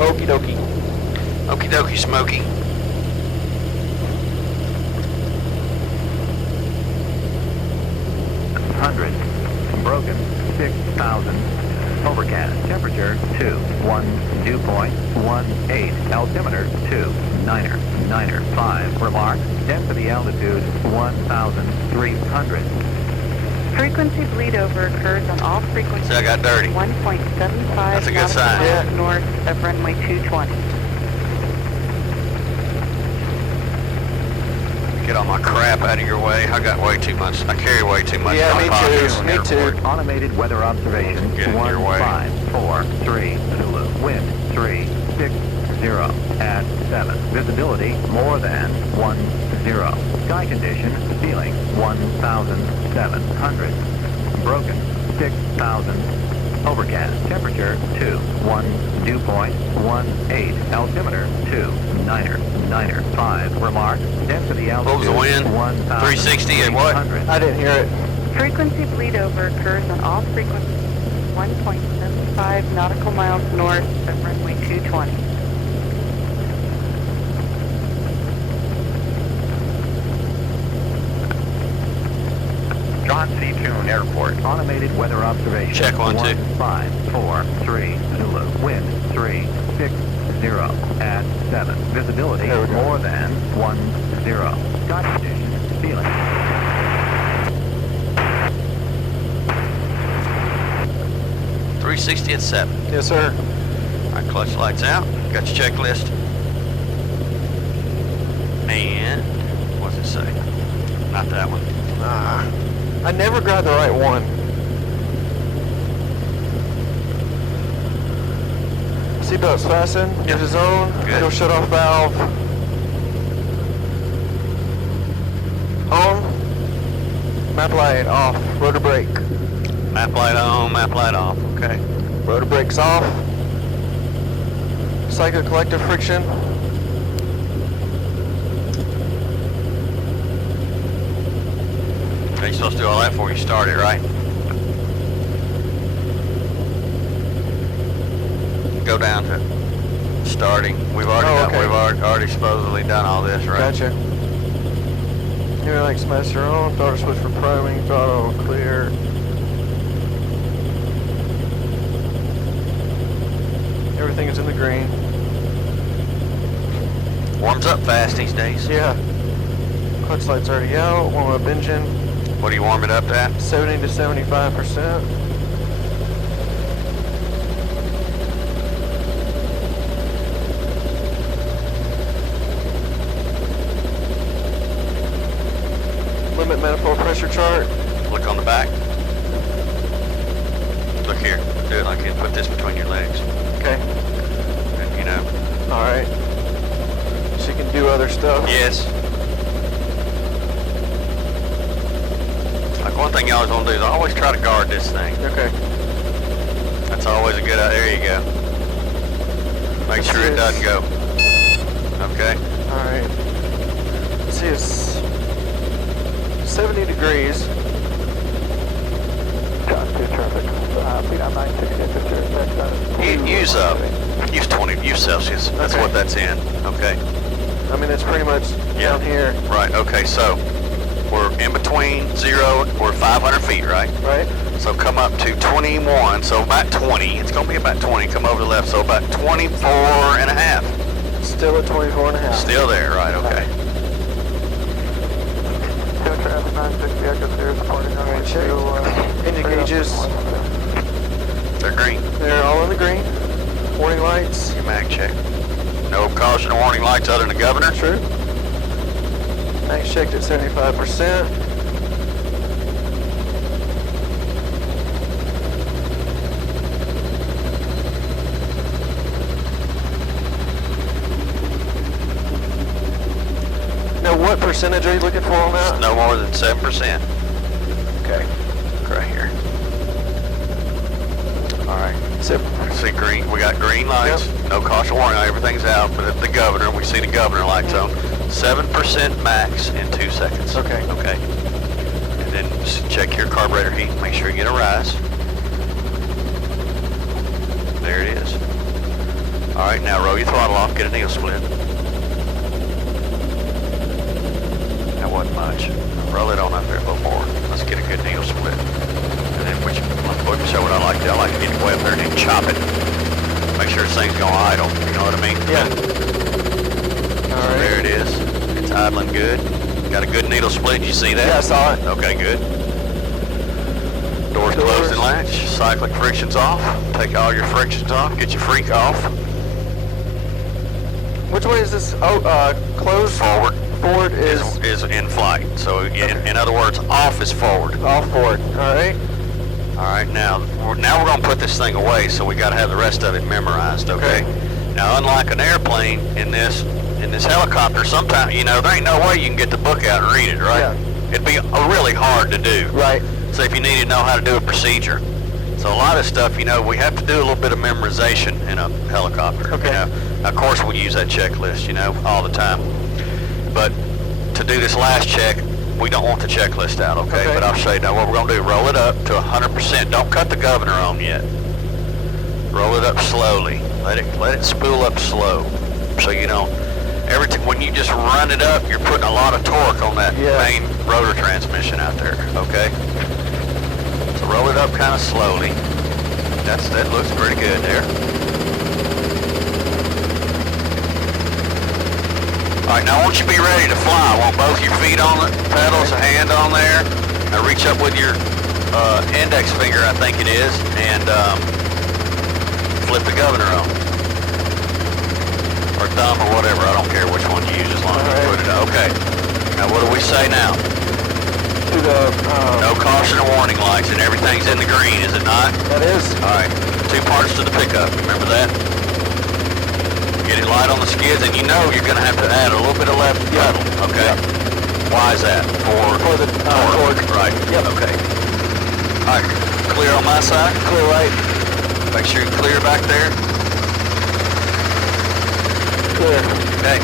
Okie dokie. Okie dokie, Smokey. Hundred. Broken. 6,000. Overcast. Temperature 2. 1. Dew point 1.8. Altimeter 2. Niner. 5. Remark. Density altitude 1,300. Frequency bleed over occurs on all frequencies. See, I got dirty. 1.75 That's a good sign. miles north of runway 220. Get all my crap out of your way. I got way too much. I carry way too much. Yeah, in my me pockets. too. Me too. Automated weather observation. Get in your way. 154.3. Zulu. Wind 360 at 7. Visibility more than 10. Sky condition feeling 1,700. Broken 6,000. Overcast. Temperature 2. 1. Dew point 1.8. Altimeter 2. Niner 5. Remark. Density altitude. What was the wind? 360 and what? I didn't hear it. Frequency bleed over occurs on all frequencies. 1.75 nautical miles north of runway 220. John C. Toon Airport. Automated weather observation. Check 1, 2. 153 Zulu. Wind 360 at 7. Visibility There we go. more than 10. Sky condition feeling. .360 at 7. Yes, sir. All right, clutch lights out. Got your checklist. And what's it say? Not that one. I never grabbed the right one. Seatbelt's fastened. Yep. There's a zone. Good. Fuel shut-off valve. On. Map light off. Rotor brake. Map light on, map light off. Okay. Rotor brakes off. Cycle collective friction. You're supposed to do all that before you start it, right? Go down to starting. We've already okay. we've already supposedly done all this, right? Gotcha. New links master on. Throttle switch for priming. Throttle clear. Everything is in the green. Warms up fast these days. Yeah. Clutch light's already out. Warm up engine. What do you warm it up to at? 70 to 75%. Limit manifold pressure chart. Look on the back. Look here. Do it like it. Put this between your legs. Okay. And, you know. All right. She can do other stuff. Yes. Like one thing you always want to do is always try to guard this thing. Okay. That's always a good idea. There you go. Make sure it doesn't go. Okay. All right. Let's see, it's 70 degrees. Use 20. Use Celsius. That's Okay. what that's in. Okay. I mean, it's pretty much down here, Right. Okay. So we're in between 0. We're 500 feet, right? right? So come up to 21. So about 20. It's gonna be about 20. Come over to the left. So about 24 and a half. Still at 24 and a half. Still there, right? Okay. Alright, check. Engine gauges, They're green. they're all in the green. Warning lights. Your mag check. No caution or warning lights other than the governor. True. Max checked at 75%. Now, what percentage are you looking for on that? No more than 7%. Okay. Right here. All right. So, See green. We got green lights. Yep. No caution warning. Everything's out. But at the governor, we see the governor lights on. 7% max in 2 seconds. Okay. Okay. And then just check your carburetor heat. Make sure you get a rise. There it is. Alright, now roll your throttle off, get a needle split. That wasn't much. Roll it on up there a little more. Let's get a good needle split. And then let me show what I like to do. I like to get way up there and then chop it. Make sure this thing's going idle, you know what I mean? Yeah. So Alright. there it is. It's idling good. Got a good needle split, you see that? Yeah, I saw it. Okay, good. Doors closed and latch. Cyclic friction's off. Take all your frictions off. Get your freak off. Which way is this? Oh, closed? Forward. Forward is Is in flight. So in other words, off is forward. all forward. Alright. Alright, now we're going to put this thing away, so we got to have the rest of it memorized, okay? Now, unlike an airplane, in this helicopter, sometimes, you know, there ain't no way you can get the book out and read it, right? Yeah. It'd be really hard to do. Right. So if you need to know how to do a procedure. So a lot of stuff, you know, we have to do a little bit of memorization in a helicopter. Okay. You know? Of course, we use that checklist, you know, all the time. But to do this last check, we don't want the checklist out, okay? But I'll show you now what we're going to do. Roll it up to 100%. Don't cut the governor on yet. Roll it up slowly. Let it spool up slow. So you know, when you just run it up, you're putting a lot of torque on that main rotor transmission out there, okay? So roll it up kind of slowly. That looks pretty good there. Alright, now I want you to be ready to fly. I want both your feet on the pedals, a hand on there. Now reach up with your index finger, I think it is, and flip the governor on. Or thumb or whatever, I don't care which one you use as long as you put it on. Okay. Now what do we say now? To the, no caution or warning lights and everything's in the green, is it not? That is. Alright, 2 parts to the pickup, remember that? Get it light on the skids, and you know you're going to have to add a little bit of left pedal, okay? Yep. Why is that? For the torque. Right, Yep. Okay. Alright, clear on my side? Clear right. Make sure you're clear back there. Clear. Okay.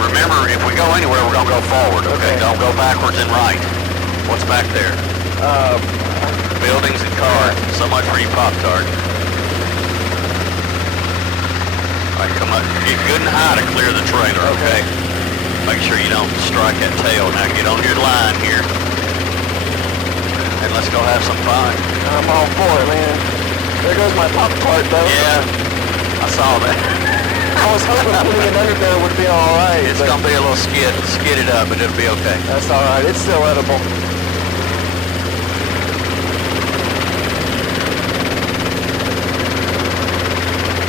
Remember, if we go anywhere, we're going to go forward, okay? Don't go backwards and right. What's back there? Buildings and cars. So much for you Pop-Tart. Alright, come up. Get good and high to clear the trailer, okay? Make sure you don't strike that tail. Now get on your line here. And let's go have some fun. I'm all for it, man. There goes my Pop-Tart, though. Yeah, I saw that. I was hoping putting it under there would be alright. It's going to be a little skidded up, but it'll be okay. That's alright. It's still edible.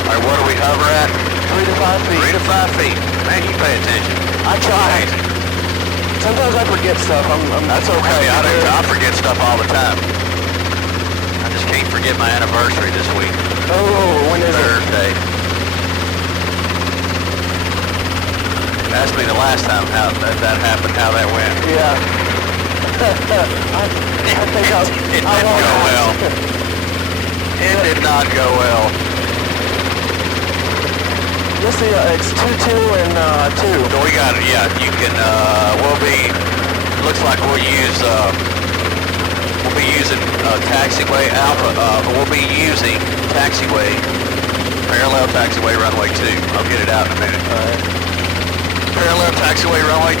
Alright, what do we hover at? 3 to 5 feet. 3 to 5 feet. Man, you pay attention. I try. Sometimes I forget stuff. That's okay. I forget stuff all the time. I just can't forget my anniversary this week. Oh, when is it? Thursday. Ask me the last time how that happened, how that went. Yeah. I think it didn't go well. It did not go well. You'll see, it's 2-2 and 2. So we got it, yeah. You can, looks like we'll be using taxiway alpha, we'll be using taxiway, parallel taxiway runway 2. I'll get it out in a minute. Alright. Parallel taxiway runway 2.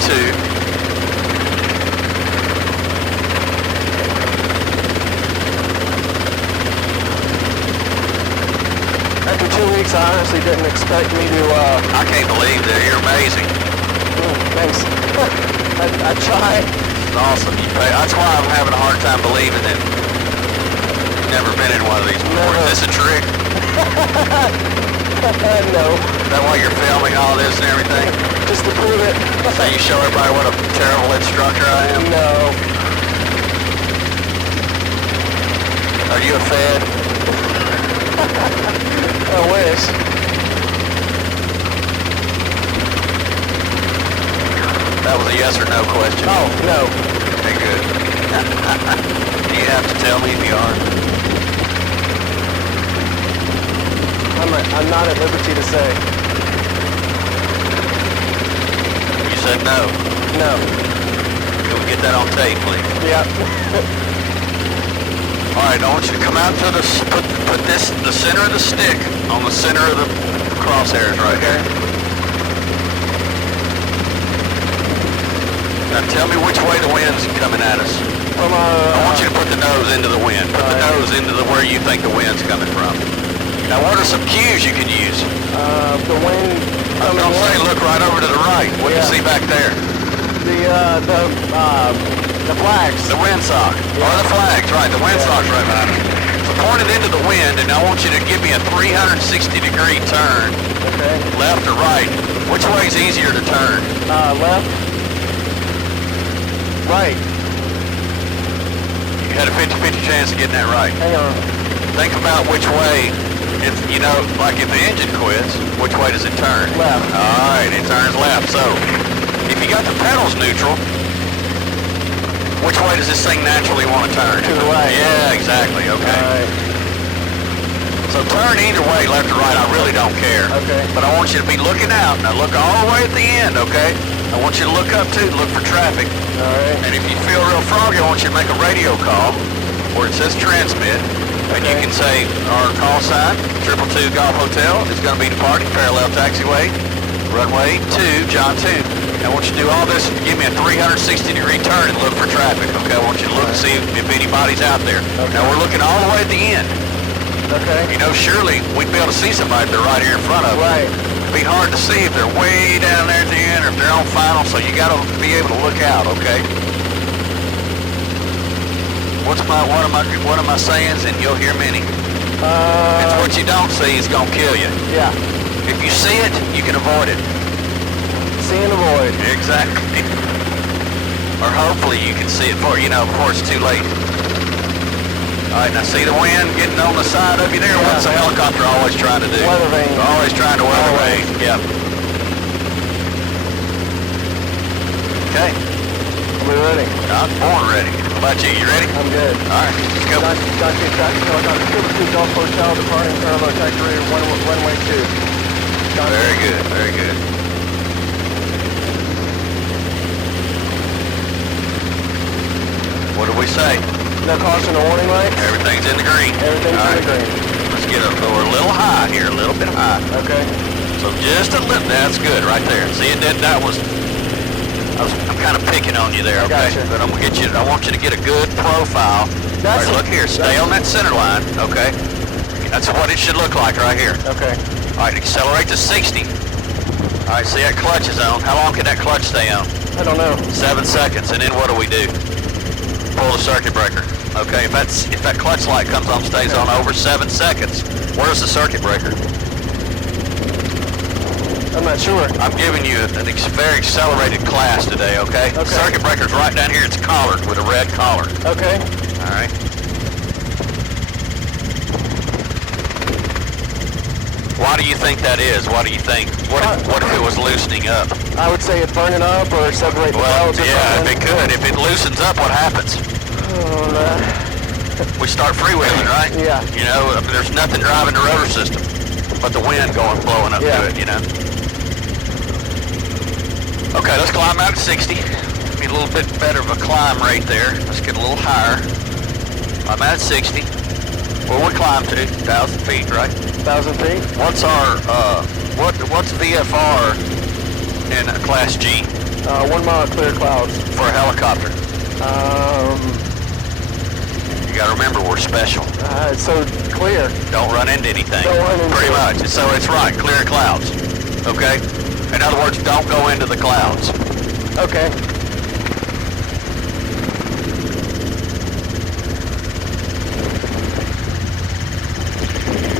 After 2 weeks, I honestly didn't expect me to, I can't believe that. You're amazing. Thanks. I tried. It's awesome. That's why I'm having a hard time believing it. Never been in one of these before. Never. Is this a trick? No. Is that why you're filming all this and everything? Just to prove it. So you show everybody what a terrible instructor I am? No. Are you a Fed? I wish. That was a yes or no question. Oh, no. Okay, good. You have to tell me if you are. I'm not at liberty to say. said no. No. Can we get that on tape, please? Yeah. All right, I want you to come out to the, put this, the center of the stick on the center of the crosshairs right here. Now tell me which way the wind's coming at us. From I want you to put the nose into the wind. Put the nose into the where you think the wind's coming from. Now what are some cues you can use? The wind. I was gonna say look right over to the right. What do you see back there? The flags. The windsock. Yeah. Or the flags, right. The windsock's right behind us. So point it into the wind, and I want you to give me a 360-degree turn. Okay. Left or right. Which way is easier to turn? Left. Right. You had a 50-50 chance of getting that right. Hang on. Think about which way, if you know, like if the engine quits, which way does it turn? Left. All right, it turns left. So if you got the pedals neutral, which way does this thing naturally want to turn? To the right. Yeah, exactly. Okay. All right. So turn either way, left or right. I really don't care. Okay. But I want you to be looking out. Now look all the way at the end. Okay. I want you to look up too. Look for traffic. All right. And if you feel real froggy, I want you to make a radio call where it says transmit. And you can say our call sign, 222 Golf Hotel, is going to be departing parallel taxiway, runway 2, John 2. I want you to do all this and give me a 360-degree turn and look for traffic, okay? I want you to look and see if anybody's out there. Okay. Now we're looking all the way at the end. Okay. You know, surely we'd be able to see somebody if they're right here in front of us. Right. It'd be hard to see if they're way down there at the end or if they're on final, so you got to be able to look out, okay? What am I sayings, and you'll hear many. It's what you don't see is gonna kill you. Yeah. If you see it, you can avoid it. See and avoid. Exactly. Or hopefully you can see it before it's too late. All right, now see the wind getting on the side of you there? Yeah. What's the helicopter always trying to do? Weather vane. Always trying to weather vane. Yep. Okay. We're ready. I'm born ready. How about you? You ready? I'm good. All right, let's go. John 2 taxi, helicopter 2 Golf Hotel, departing parallel taxiway, runway 2. John Very good, very good. What do we say? No caution or warning lights? Everything's in the green. Everything's All in the green. Let's get we're a little high here, a little bit high. Okay. So just a little, that's good right there. See, I'm kind of picking on you there, okay? Gotcha. But I'm gonna get you, I want you to get a good profile. All right, look here, stay on that center line, okay? That's what it should look like right here. Okay. All right, accelerate to 60. All right, see that clutch is on. How long can that clutch stay on? I don't know. 7 seconds, and then what do we do? Pull the circuit breaker. Okay, if that clutch light comes on, stays on over 7 seconds, where's the circuit breaker? I'm not sure. I'm giving you a very accelerated class today, okay? Okay. Circuit breaker's right down here. It's collared with a red collar. Okay. All right. Why do you think that is? What do you think? What if it was loosening up? I would say it's burning up or separating the Well, clouds or yeah, if something. it could. If it loosens up, what happens? We start freewheeling, right? Yeah. You know, I mean, there's nothing driving the rotor system but the wind blowing up to it, you know? Okay, let's climb out at 60. Be a little bit better of a climb rate there. Let's get a little higher. I'm at 60. Where we climb to? 1,000 feet, right? 1,000 feet? What's our, what's VFR in Class G? 1 mile clear clouds. For a helicopter? You gotta remember, we're special. It's so clear. Don't run into anything. Don't run into Pretty it. much. So it's right, clear clouds. Okay? In other words, don't go into the clouds. Okay.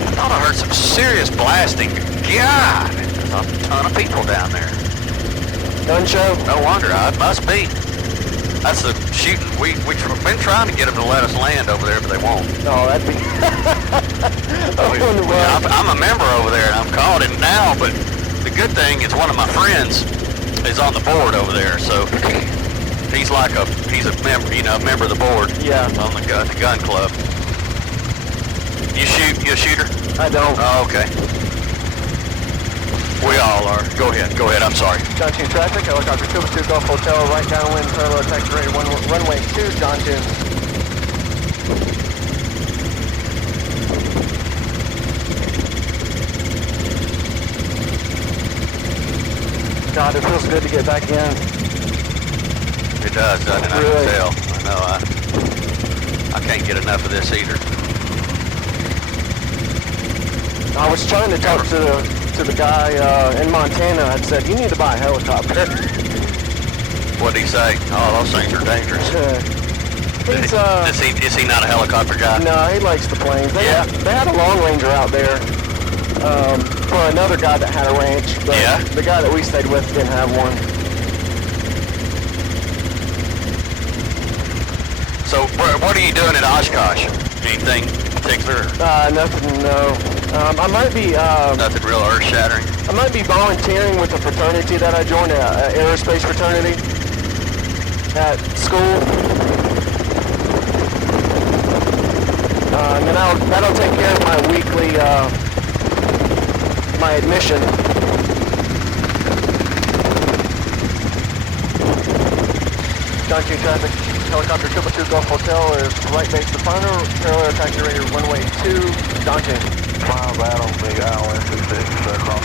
I thought I heard some serious blasting. God, there's a ton of people down there. Gun show? No wonder, it must be. That's the shooting. We've been trying to get them to let us land over there, but they won't. Oh, that'd be... I'm a member over there, and I'm called it now, but the good thing is one of my friends is on the board over there, so he's a member, member of the board. Yeah. On the gun club. You a shooter? I don't. Oh, okay. We all are. Go ahead, I'm sorry. John 2 traffic, helicopter 2 Golf Hotel, right downwind, parallel taxi rate runway 2, John 2. God, it feels good to get back in. It does, doesn't it? I Really? can tell. I know. I can't get enough of this either. I was trying to talk to the guy in Montana. I said, you need to buy a helicopter. What'd he say? Oh, those things are dangerous. Is he not a helicopter guy? No, he likes the planes. They had a Long Ranger out there for another guy that had a ranch. But the guy that we stayed with didn't have one. So what are you doing at Oshkosh? Anything particular? Nothing, no. I might be... Nothing real earth-shattering? I might be volunteering with a fraternity that I joined, an aerospace fraternity at school. And then that'll take care of my weekly, my admission. John 2 traffic, helicopter 222 Golf Hotel is right base to final, parallel taxi rate runway 2, John 2. Final battle, Big Island 26, cross.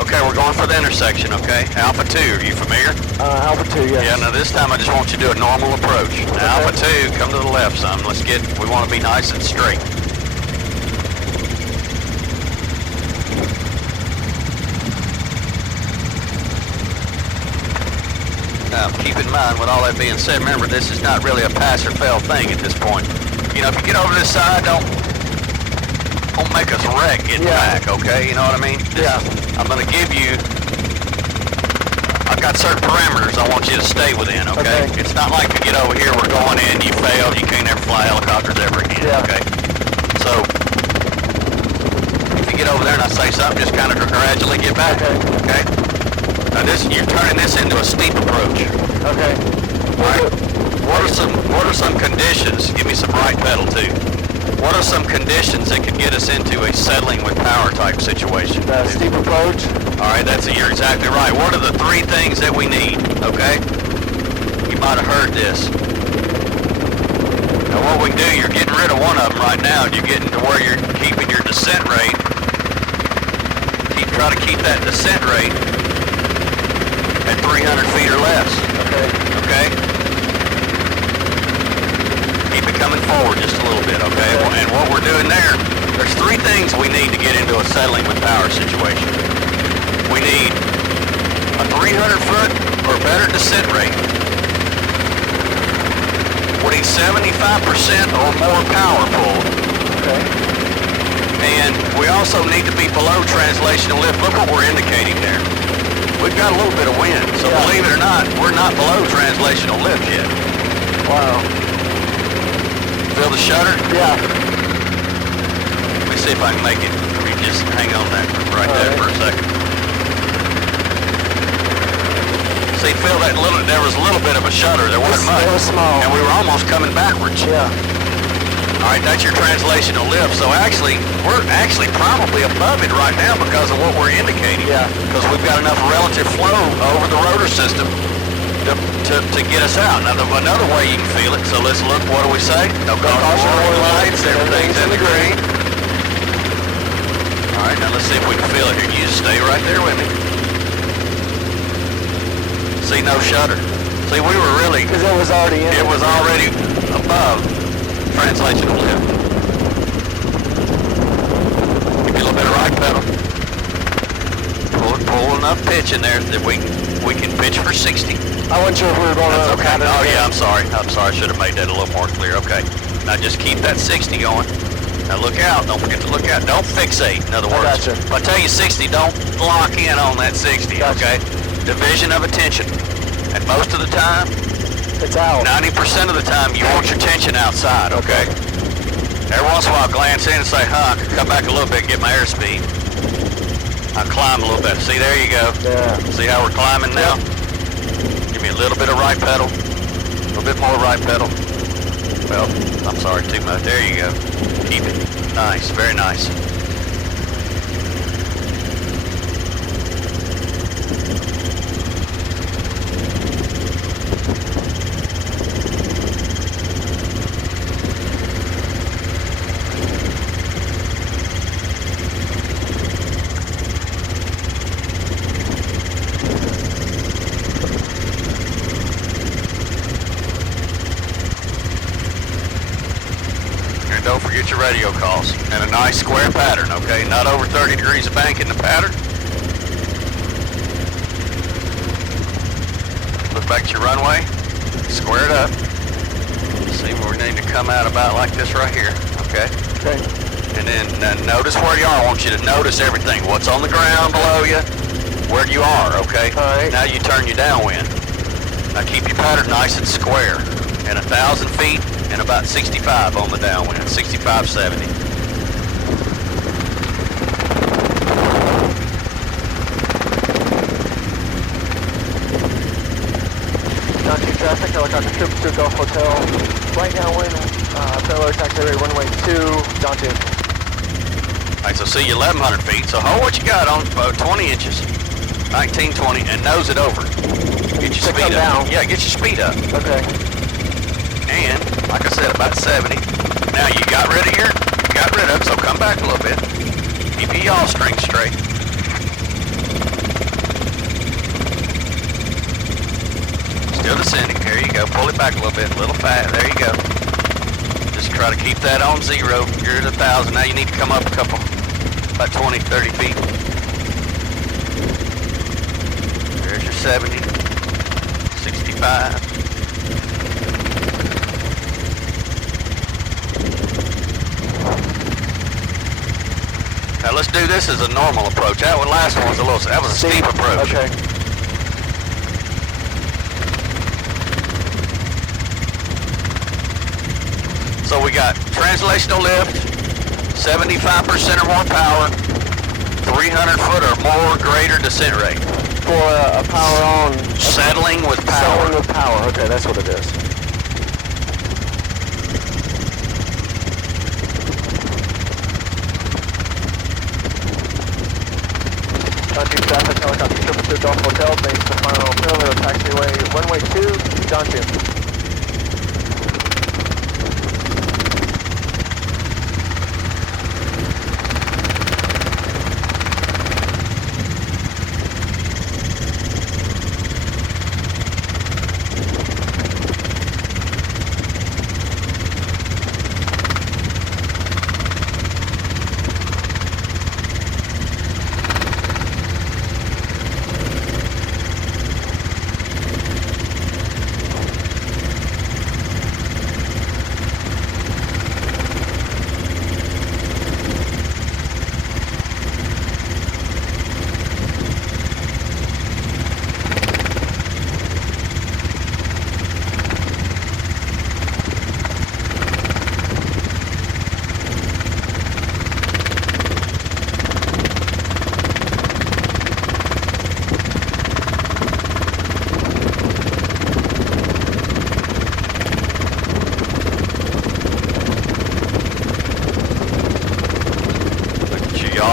Okay, we're going for the intersection, okay? Alpha 2, are you familiar? Alpha 2, yes. Yeah, now this time I just want you to do a normal approach. Now, Alpha 2, come to the left some. We want to be nice and straight. Now, keep in mind, with all that being said, remember, this is not really a pass or fail thing at this point. You know, if you get over this side, don't make us wreck getting back, okay? You know what I mean? I'm going to give you... I've got certain parameters I want you to stay within, okay? It's not like you get over here, we're going in, you failed, you can't ever fly helicopters ever again, okay? So, if you get over there and I say something, just kind of gradually get back, okay? Now you're turning this into a steep approach. Okay. All right. What are some conditions? Give me some right pedal too. What are some conditions that could get us into a settling with power type situation? Steep approach. All right, you're exactly right. What are the three things that we need? Okay. You might have heard this. Now what we do, you're getting rid of one of them right now. You're getting to where you're keeping your descent rate. Try to keep that descent rate at 300 feet or less. Okay? Keep it coming forward just a little bit, okay? And what we're doing there's three things we need to get into a settling with power situation. We need a 300-foot or better descent rate. We need 75% or more power pull. And we also need to be below translational lift. Look what we're indicating there. We've got a little bit of wind, so believe it or not, we're not below translational lift yet. Wow. Feel the shutter? Yeah. Let me see if I can make it. You just hang on that right there for a second. See, feel that there was a little bit of a shudder. There wasn't much. It was small. And we were almost coming backwards. Yeah. All right, that's your translational lift. So we're actually probably above it right now because of what we're indicating. Yeah. Because we've got enough relative flow over the rotor system to get us out. Now, another way you can feel it, so let's look, what do we say? No caution warning lights, everything's in the green. All right, now let's see if we can feel it here. You just stay right there with me. See, no shudder. See, we were really... Because it was already in. It was already above translational lift. Give me a little bit of right pedal. Pull enough pitch in there that we can pitch for 60. I wasn't sure if we were going to... Okay. Oh yeah, I'm sorry. I should have made that a little more clear. Okay. Now just keep that 60 going. Now look out. Don't forget to look out. Don't fixate. In other words, gotcha. if I tell you 60, don't lock in on that 60. Gotcha. Okay. Division of attention. And most of the time, it's out. 90% of the time, you want your tension outside, okay? Every once in a while, glance in and say, I could come back a little bit and get my airspeed. I climb a little bit. See, there you go. Yeah. See how we're climbing now? Give me a little bit of right pedal. A little bit more right pedal. Well, I'm sorry, too much. There you go. Keep it. Nice, very nice. Don't forget your radio calls and a nice square pattern, okay? Not over 30 degrees of bank in the pattern. Look back to your runway, square it up. See where we need to come out about like this right here, okay? Okay. And then notice where you are. I want you to notice everything. What's on the ground below you, where you are, okay? All right. Now you turn your downwind. Now keep your pattern nice and square. And 1,000 feet and about 65 on the downwind, 65, 70. John 2 traffic, helicopter 222 Golf Hotel. Right downwind, parallel taxi rate runway 2, John 2. All right, so see you 1,100 feet. So hold what you got on, about 20 inches, 19, 20, and nose it over. Get your speed up. Yeah, get your speed up. Okay. And, like I said, about 70. Now you got rid of it, so come back a little bit. Keep your yaw string straight. Still descending, there you go. Pull it back a little bit, a little fast, there you go. Just try to keep that on 0. You're at 1,000, now you need to come up a couple, about 20, 30 feet. There's your 70, 65. Now let's do this as a normal approach. That last one was that was a steep approach. Okay. So we got translational lift, 75% or more power, 300 foot or more greater descent rate. For a power on. Settling with power. Settling with power. Okay, that's what it is. Traffic, helicopter 222 Golf Hotel, base to final parallel taxiway, runway 2, John 2.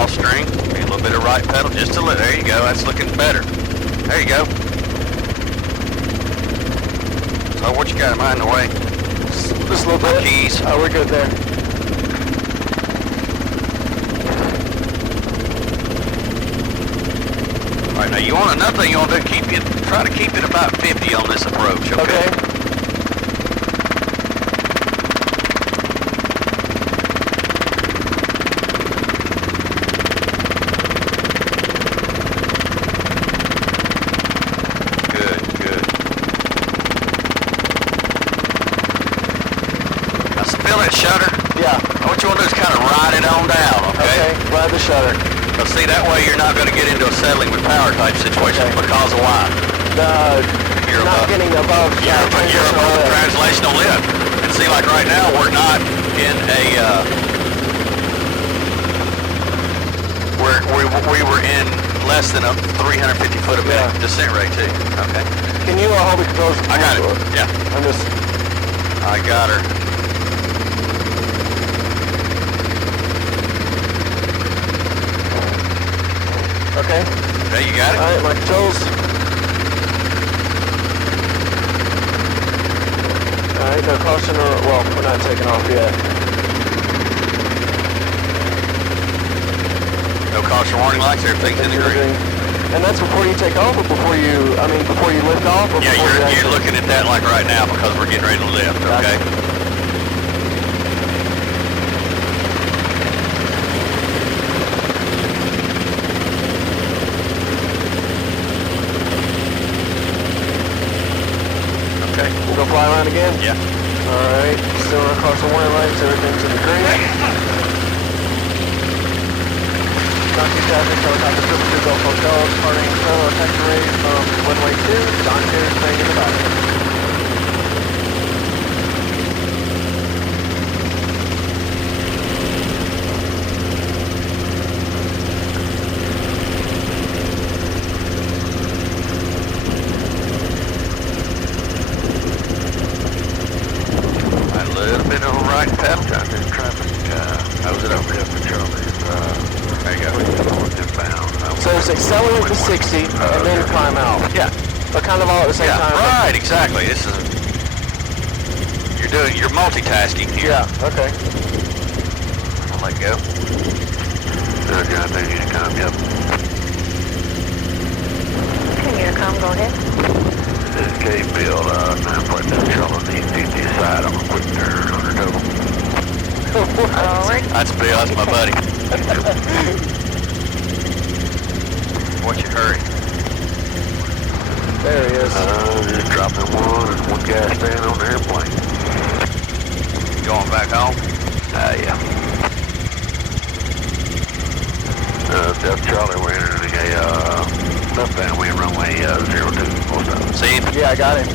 String, a little bit of right pedal, just a little. There you go. That's looking better. There you go. So what you got? Am I in the way? Just a little bit. Keys. Oh, we're good there. All right. Now you want another thing you want to do? Try to keep it about 50 on this approach. Okay. Feel that shutter? Yeah. What you want to do is kind of ride it on down, okay? Okay, ride the shutter. But see, that way you're not going to get into a settling with power type situation because of why? You're not getting above you're above translational lift. And see, like right now, we're not in a, we were in less than a 350 foot of descent rate too, okay? Can you hold the controls? I got it. Yeah. I'm just... I got her. Okay. Okay, you got it? Alright, my controls. Alright, no caution or... Well, we're not taking off yet. No caution warning lights, everything's in the green. And that's before you take off or before you... I mean, before you lift off or Yeah, before you're looking at that like right now because we're getting ready to lift, okay? Okay. We'll go fly around again? Yeah. Alright, still on caution warning lights, everything's in the green. Donkey traffic, helicopter 222 Gulf Hotel, departing solo taxi from runway 2, Donkey staying in the back. A little bit of a right pedal. Traffic, I was at overhead for Charlie. There you go. So it's accelerate to 60 and then climb out. Yeah. But kind of all at the same Yeah, time. right, exactly. This is... You're multitasking here. Yeah, okay. I'll let go. I think you can come, yep. Okay, Intercom, go ahead. This is K Bill, 9.2 Charlie, need 50 side on a quick turn on her double. Alright. That's Bill, that's my buddy. What's your hurry? There he is. Just dropping one gas stand on the airplane. Going back home? Yeah. Def Charlie, we're entering a left-hand wind runway 02, full stop. See him? Yeah, I got him.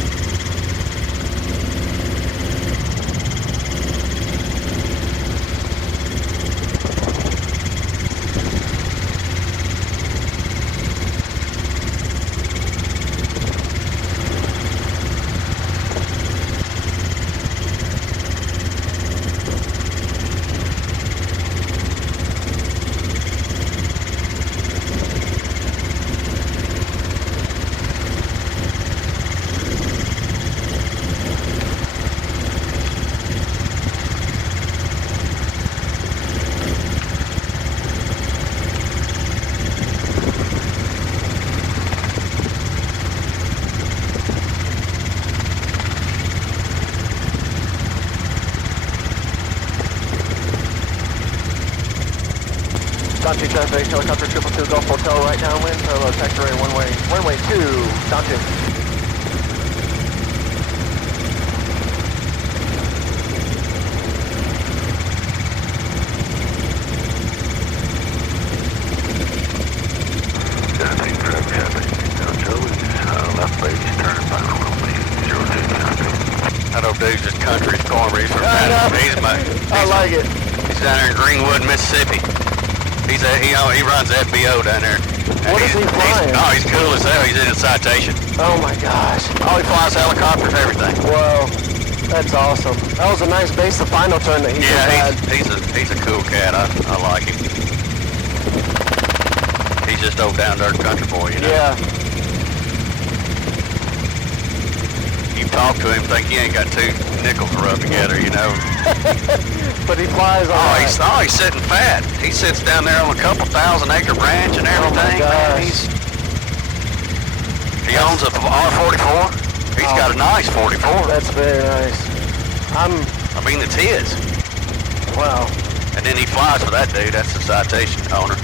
Donkey traffic, helicopter 222 Gulf Hotel, right downwind, parallel taxi runway 2, Donkey. Downwind traffic, left base, turn final runway 02. That old dude's just country corn breeze from I like it. He's down there in Greenwood, Mississippi. He runs FBO down there. What is he flying? He's cool as hell. He's in a citation. Oh my gosh. Oh, he flies helicopters, everything. Whoa, that's awesome. That was a nice base, the final turn that he just had. He's a cool cat. I like him. He's just old down dirt country boy, you know. Yeah. You talk to him, think he ain't got two nickels to rub together, you know. But he flies all right. He's sitting fat. He sits down there on a couple 1,000-acre ranch and everything. Oh my gosh. Man, he owns a R44. He's got a nice 44. That's very nice. I mean, it's his. Wow. And then he flies for that dude. That's the citation owner.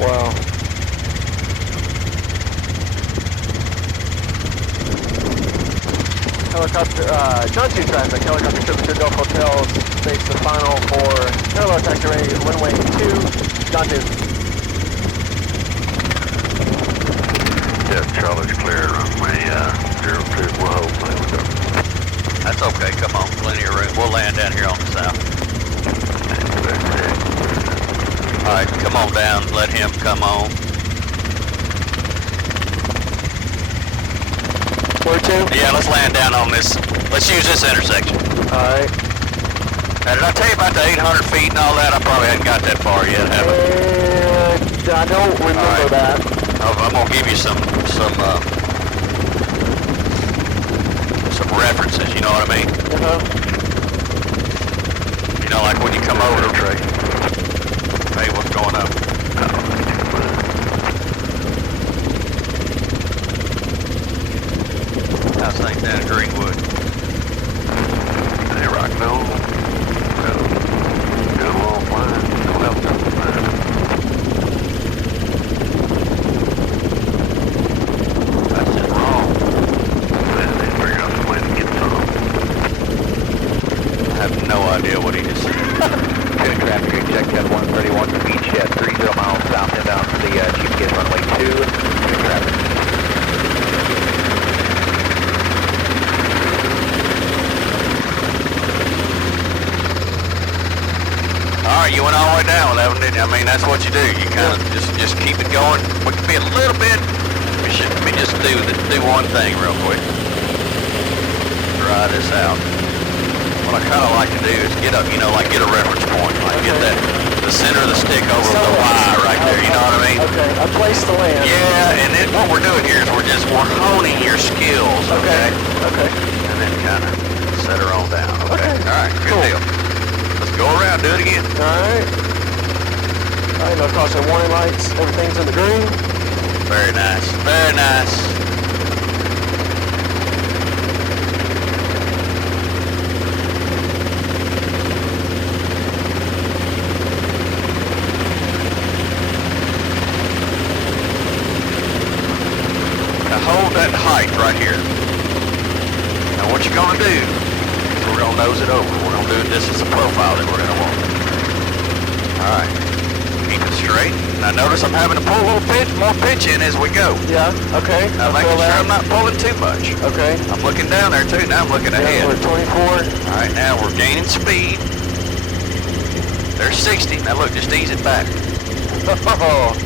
Wow. Helicopter, John 2 traffic, helicopter 222 Gulf Hotel, space the final for parallel taxi runway 2, John 2. Yeah, Charlie's clear, runway 02, we'll hold play with them. That's okay, come on, plenty of room. We'll land down here on the south. Alright, come on down, let him come on. Where to? Yeah, let's land down on this. Let's use this intersection. Alright. Now, did I tell you about the 800 feet and all that? I probably hadn't got that far yet, have I? I don't remember that. I'm gonna give you some references. You know what I mean? You know, like when you come over to Trey. Hey, what's going on? How's things down in Greenwood? Hey, rock, no. Good little flying. No helicopter flying. That's just wrong. Man, they figure out some way to get some. I have no idea what he just said. Good traffic, check jet 131 from each jet 30 miles south inbound to the GPS runway 2. Good traffic. All right, you went all the way down with that one, didn't you? I mean, that's what you do. You kind of just keep it going. We can be a little bit. We should just do one thing real quick. Try this out. What I kind of like to do is get up, you know, like get a reference point, like get the center of the stick over the Y right there. You know what I mean? Okay, a place to land. Yeah, and then what we're doing here is we're honing your skills. Okay. Okay. And then kind of set her on down. Okay. All right. Good deal. Let's go around. Do it again. Alright. Alright, no caution warning lights. Everything's in the green. Very nice. Very nice. Now hold that height right here. Now what you're going to do is we're going to nose it over. We're going to do this as a profile that we're going to want. Alright. Keep it straight. Now notice I'm having to pull a little bit more pitch in as we go. Yeah, okay. Now making sure I'm not pulling too much. Okay. I'm looking down there too. Now I'm looking ahead. We're 24. Alright, now we're gaining speed. There's 60. Now look, just ease it back. Oh,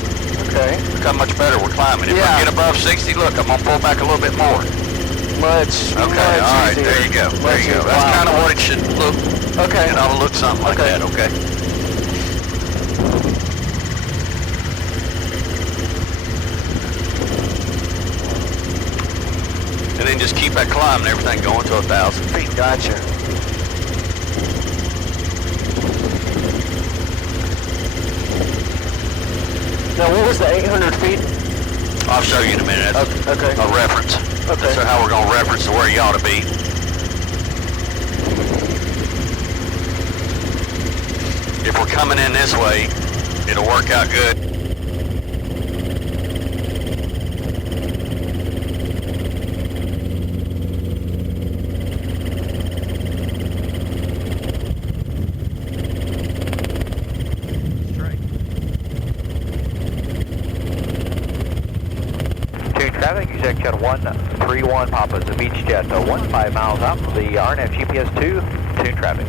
okay. Look how much better we're climbing. If I get above 60, look, I'm going to pull back a little bit more. Much. Okay, much alright, easier. there you go. There you go. That's Wow. kind of what it should look. Okay. It ought to look something like that, okay? And then just keep that climb and everything going to 1,000 feet. Gotcha. Now, what was the 800 feet? I'll show you in a minute. That's Okay. a reference. Okay. That's how we're going to reference to where you ought to be. If we're coming in this way, it'll work out good. Traffic, check jet 131 Papa's of each jet, 15 miles out from the RNF GPS 2, tune traffic.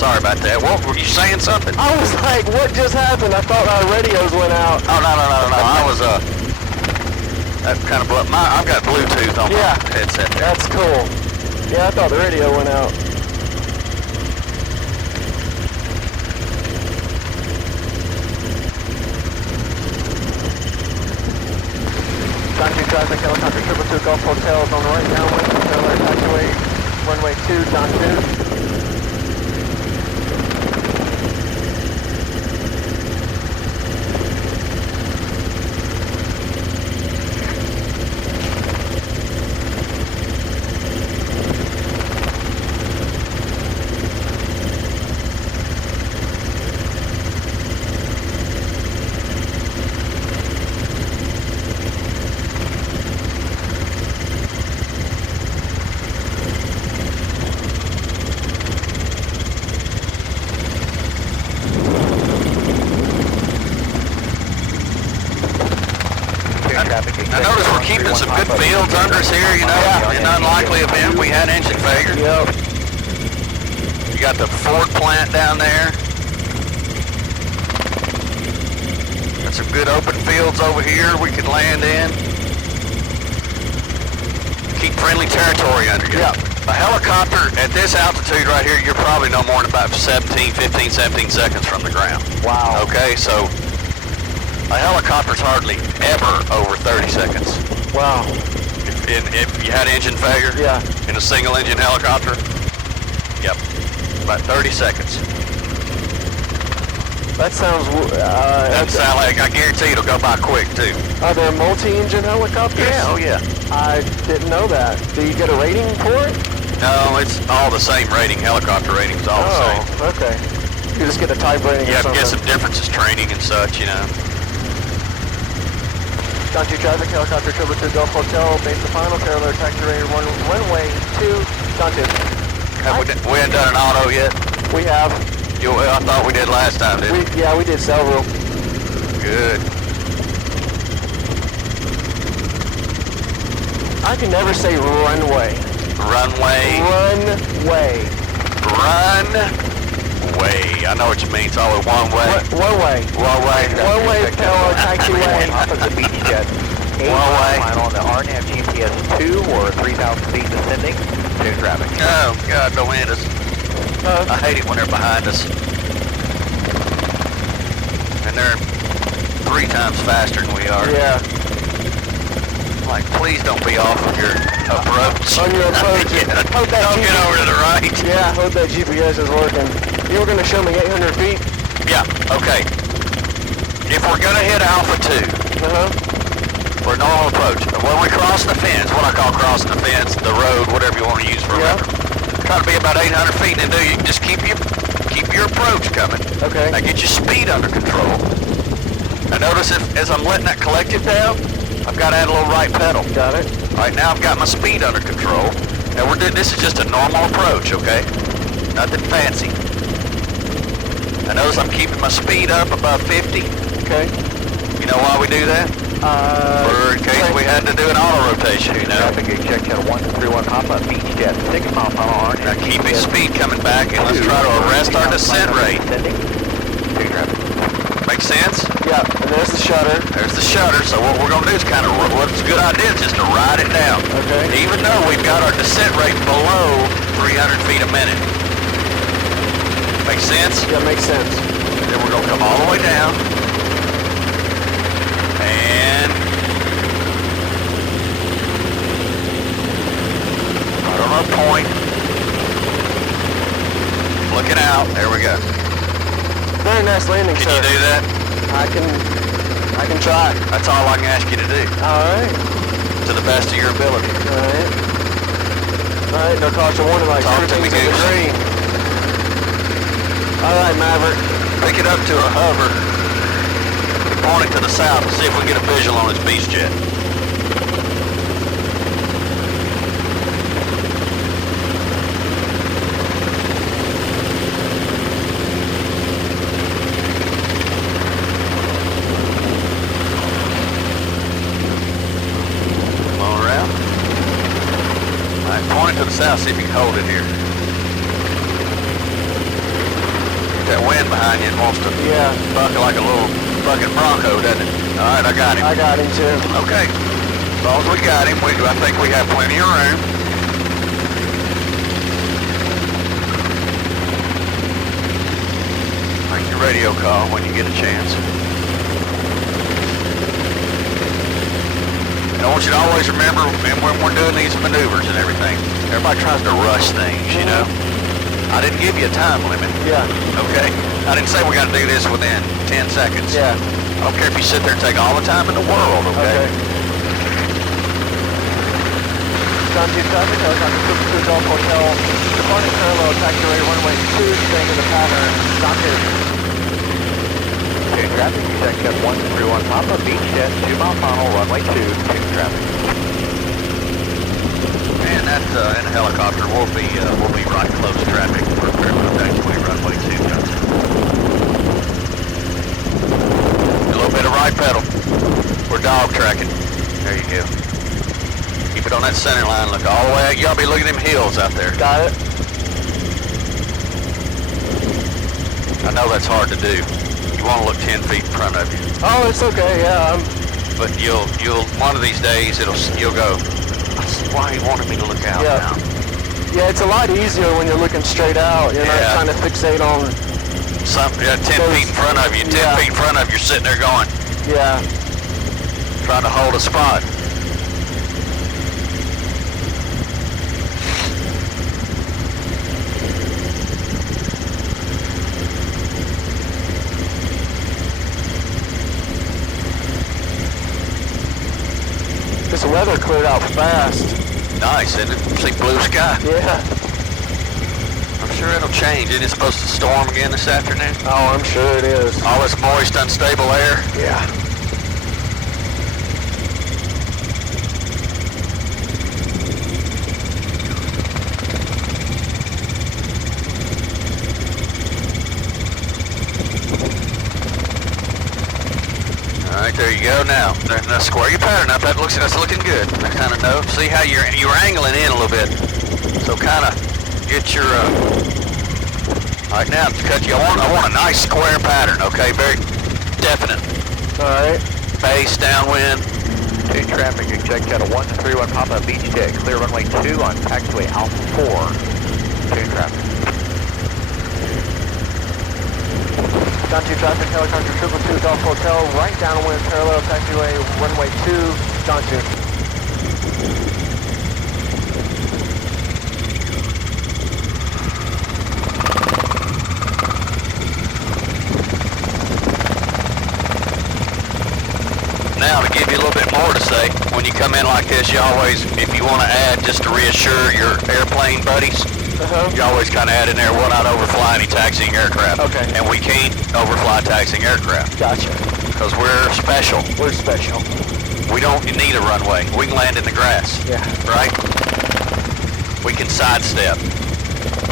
Sorry about that. What, were you saying something? I was like, what just happened? I thought our radios went out. Oh, no. I was, that kind of I've got Bluetooth on my headset there. That's cool. Yeah, I thought the radio went out. John 2 traffic, helicopter 222 Gulf Hotel is on the right downwind. Tailor taxiway, runway 2, John 2. fields under us here, you know, in an unlikely event we had engine failure. Yep. You got the Ford plant down there. Got some good open fields over here we could land in. Keep friendly territory under you. Yeah. A helicopter at this altitude right here, you're probably no more than about 15, 17 seconds from the ground. Wow. Okay, so a helicopter's hardly ever over 30 seconds. Wow. If you had engine failure in a single engine helicopter, yep, about 30 seconds. That sounds... Doesn't sound like, I guarantee it'll go by quick too. Are there multi-engine helicopters? Yeah, oh yeah. I didn't know that. Do you get a rating for it? No, it's all the same rating. Helicopter rating's all the same. Oh, okay. You just get a type rating You or have to something. get some differences training and such, you know. John 2 traffic, helicopter 222 Gulf Hotel, base the final, parallel taxi radar 1, runway 2, John 2. We hadn't done an auto yet? We have. I thought we did last time, didn't we? Yeah, we did several. Good. I can never say runway. Runway. Runway. Runway. I know what you mean. It's always one way. One way. One way. One way, parallel taxiway. Off of the beach jet. One way. On the RNAV GPS 2 or 3,000 feet descending. Two traffic. Oh, God, don't end us. I hate it when they're behind us. And they're 3 times faster than we are. Yeah. Like, please don't be off of your approach. On your approach. Don't get over to the right. Yeah, hope that GPS is working. You were going to show me 800 feet? Yeah, okay. If we're going to hit Alpha 2, for normal approach, when we cross the fence, what I call crossing the fence, the road, whatever you want to use for a reference, try to be about 800 feet, and then you just keep your approach coming. Okay. Now get your speed under control. Now notice as I'm letting that collective down, I've got to add a little right pedal. Got it. All right, now I've got my speed under control. Now we're doing, this is just a normal approach, okay? Nothing fancy. Now notice I'm keeping my speed up above 50. Okay. You know why we do that? For in case we had to do an auto rotation, you know. Traffic gauge check jet 131 Papa beach jet 6 mile per hour. Now keep his speed coming back and let's try to arrest our descent rate. Descending. Two traffic. Make sense? Yeah, and there's the shutter. There's the shutter, so what we're going to do is kind of, what's a good idea is just to ride it down. Okay. Even though we've got our descent rate below 300 feet a minute. Make sense? Yeah, makes sense. Then we're going to come all the way down. And right on our point. Looking out. There we go. Very nice landing, Can sir. you do that? I can try. That's all I can ask you to do. All right. To the best of your ability. All right. All right, no caution warning lights. Talk to me, Everything's in the Goose. green. All right, Maverick. Pick it up to a hover. Point it to the south and see if we get a visual on his beast jet. Come on around. All right, point it to the south, see if you can hold it here. That wind behind you wants to buckle like a little fucking Bronco, doesn't it? All right, I got him. I got him too. Okay. As long as we got him, I think we have plenty of room. Make your radio call when you get a chance. And I want you to always remember, and when we're doing these maneuvers and everything, everybody tries to rush things, you know? I didn't give you a time limit. Yeah. Okay? I didn't say we got to do this within 10 seconds. Yeah. I don't care if you sit there and take all the time in the world, okay? John 2 traffic, helicopter 222 Gulf Hotel, departing parallel taxi rate runway 2, staying in the pattern, John 2. Two traffic, check jet 131 Papa beach jet 2 mile final, runway 2, two traffic. And that in a helicopter we'll be right close to traffic. We're parallel taxiway runway 2. A little bit of right pedal. We're dog tracking. There you go. center line, look all the way. You ought to be looking at them hills out there. Got it. I know that's hard to do. You want to look 10 feet in front of you. Oh, it's okay, yeah. But you'll one of these days you'll go, that's why he wanted me to look out now. Yeah, it's a lot easier when you're looking straight out. You're not trying to fixate on 10 feet in front of you. 10 feet in front of you, you're sitting there going, trying to hold a spot. This weather cleared out fast. Nice, isn't it? See blue sky. Yeah. I'm sure it'll change. Isn't it supposed to storm again this afternoon? Oh, I'm sure it is. All this moist, unstable air. Yeah. All right, there you go. Now square your pattern up. That's looking good. I kind of know. See how you're angling in a little bit. So kind of get your. All right, now cut you. I want a nice square pattern. Okay, very definite. All right. Base downwind. 2 traffic, check out a 131 Papa Beach Deck. Clear runway 2 on taxiway Alpha 4. 2 traffic. Down 2 traffic, helicopter 222 Golf Hotel, right downwind, parallel taxiway, runway 2, John 2. Now, to give you a little bit more to say, when you come in like this, you always, if you want to add just to reassure your airplane buddies, you always kind of add in there, we'll not overfly any taxiing aircraft. Okay. And we can't overfly taxiing aircraft. Gotcha. Because we're special. We're special. We don't need a runway. We can land in the grass. Yeah. Right? We can sidestep.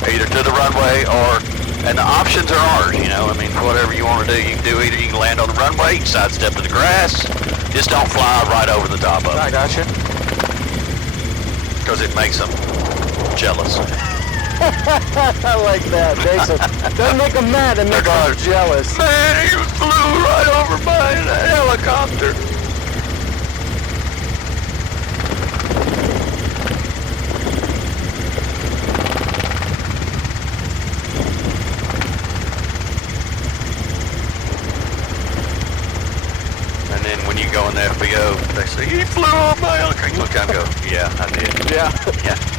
Either to the runway or, and the options are ours, you know. I mean, whatever you want to do, you can do either. You can land on the runway, you can sidestep to the grass. Just don't fly right over the top of it. I gotcha. Because it makes them jealous. I like that. Doesn't make them mad, it makes them jealous. Man, he flew right over by in a helicopter. And then when you go in the FBO, they say, he flew on my helicopter. You look down and go, yeah, I did. Yeah.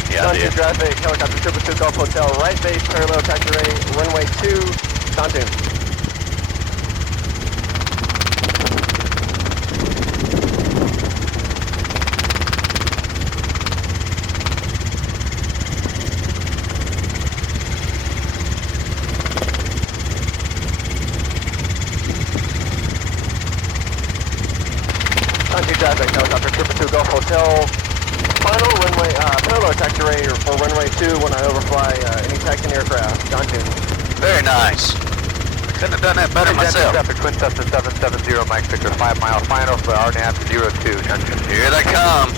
Yeah, I did. traffic, helicopter 222 Golf Hotel, right base, parallel taxiway, runway 2, Tontoon. Tontoon traffic, helicopter 222 Golf Hotel, final runway, parallel taxiway for runway 2 when I overfly any taxiing aircraft. John 2. Very nice. Couldn't have done that better myself. Traffic, Twin Cessna 770, Mike Victor, 5 mile final for RNAV 02. John 2. Here they come.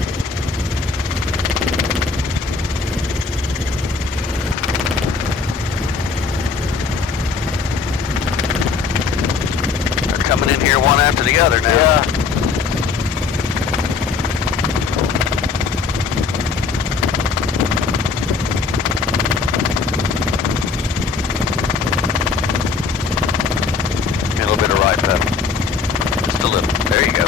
They're coming in here one after the other now. Yeah. A little bit of right pedal. Just a little. There you go.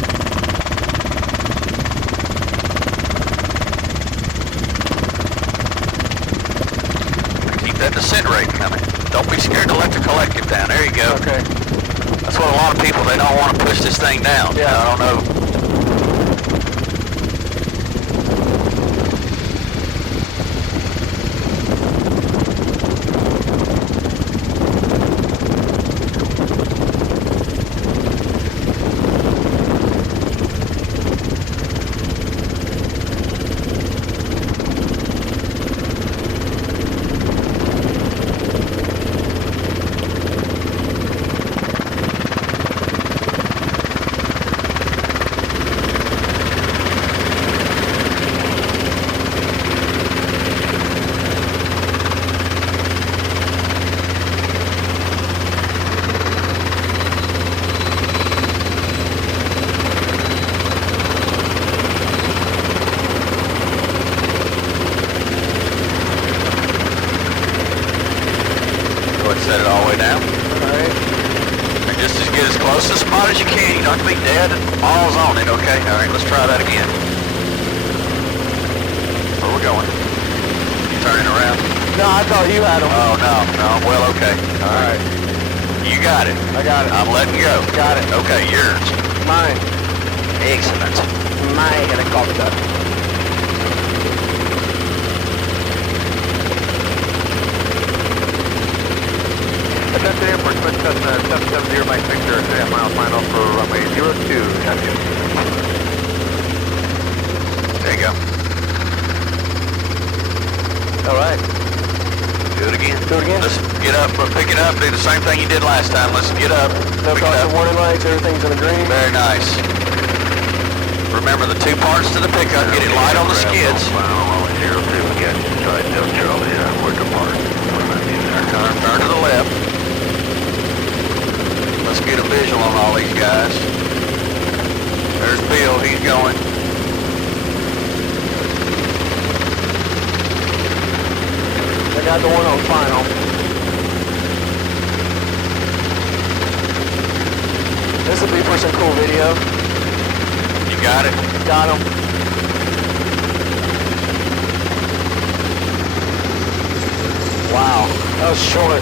Keep that descent rate coming. Don't be scared to let the collective down. There you go. Okay. That's what a lot of people, they don't want to push this thing down. Yeah. I don't know. Set it all the way down. Alright. And just get as close to the spot as you can. You don't have to be dead and balls on it, okay? Alright, let's try that again. Where we going? You turning around? No, I thought you had them. Oh, no. Well, okay. Alright. You got it. I got it. I'm letting go. Got it. Okay, yours. Mine. Excellent. Mine. Gonna call it up. Attention airport, Twin Cessna 770, Mike Victor, 3.5 mile final for runway 02, Nashville. There you go. Alright. Do it again. Do it again? Let's get up, pick it up, do the same thing you did last time. Let's get up. No pick it caution up. warning lights, everything's in the green. Very nice. Remember the two parts to the pickup. Get it light on the skids. Final runway 02, again, inside Delta Charlie, we're depart. Turn to the left. Let's get a visual on all these guys. There's Bill, he's going. I got the one on final. This will be for some cool video. You got it? Got him. Wow, that was short.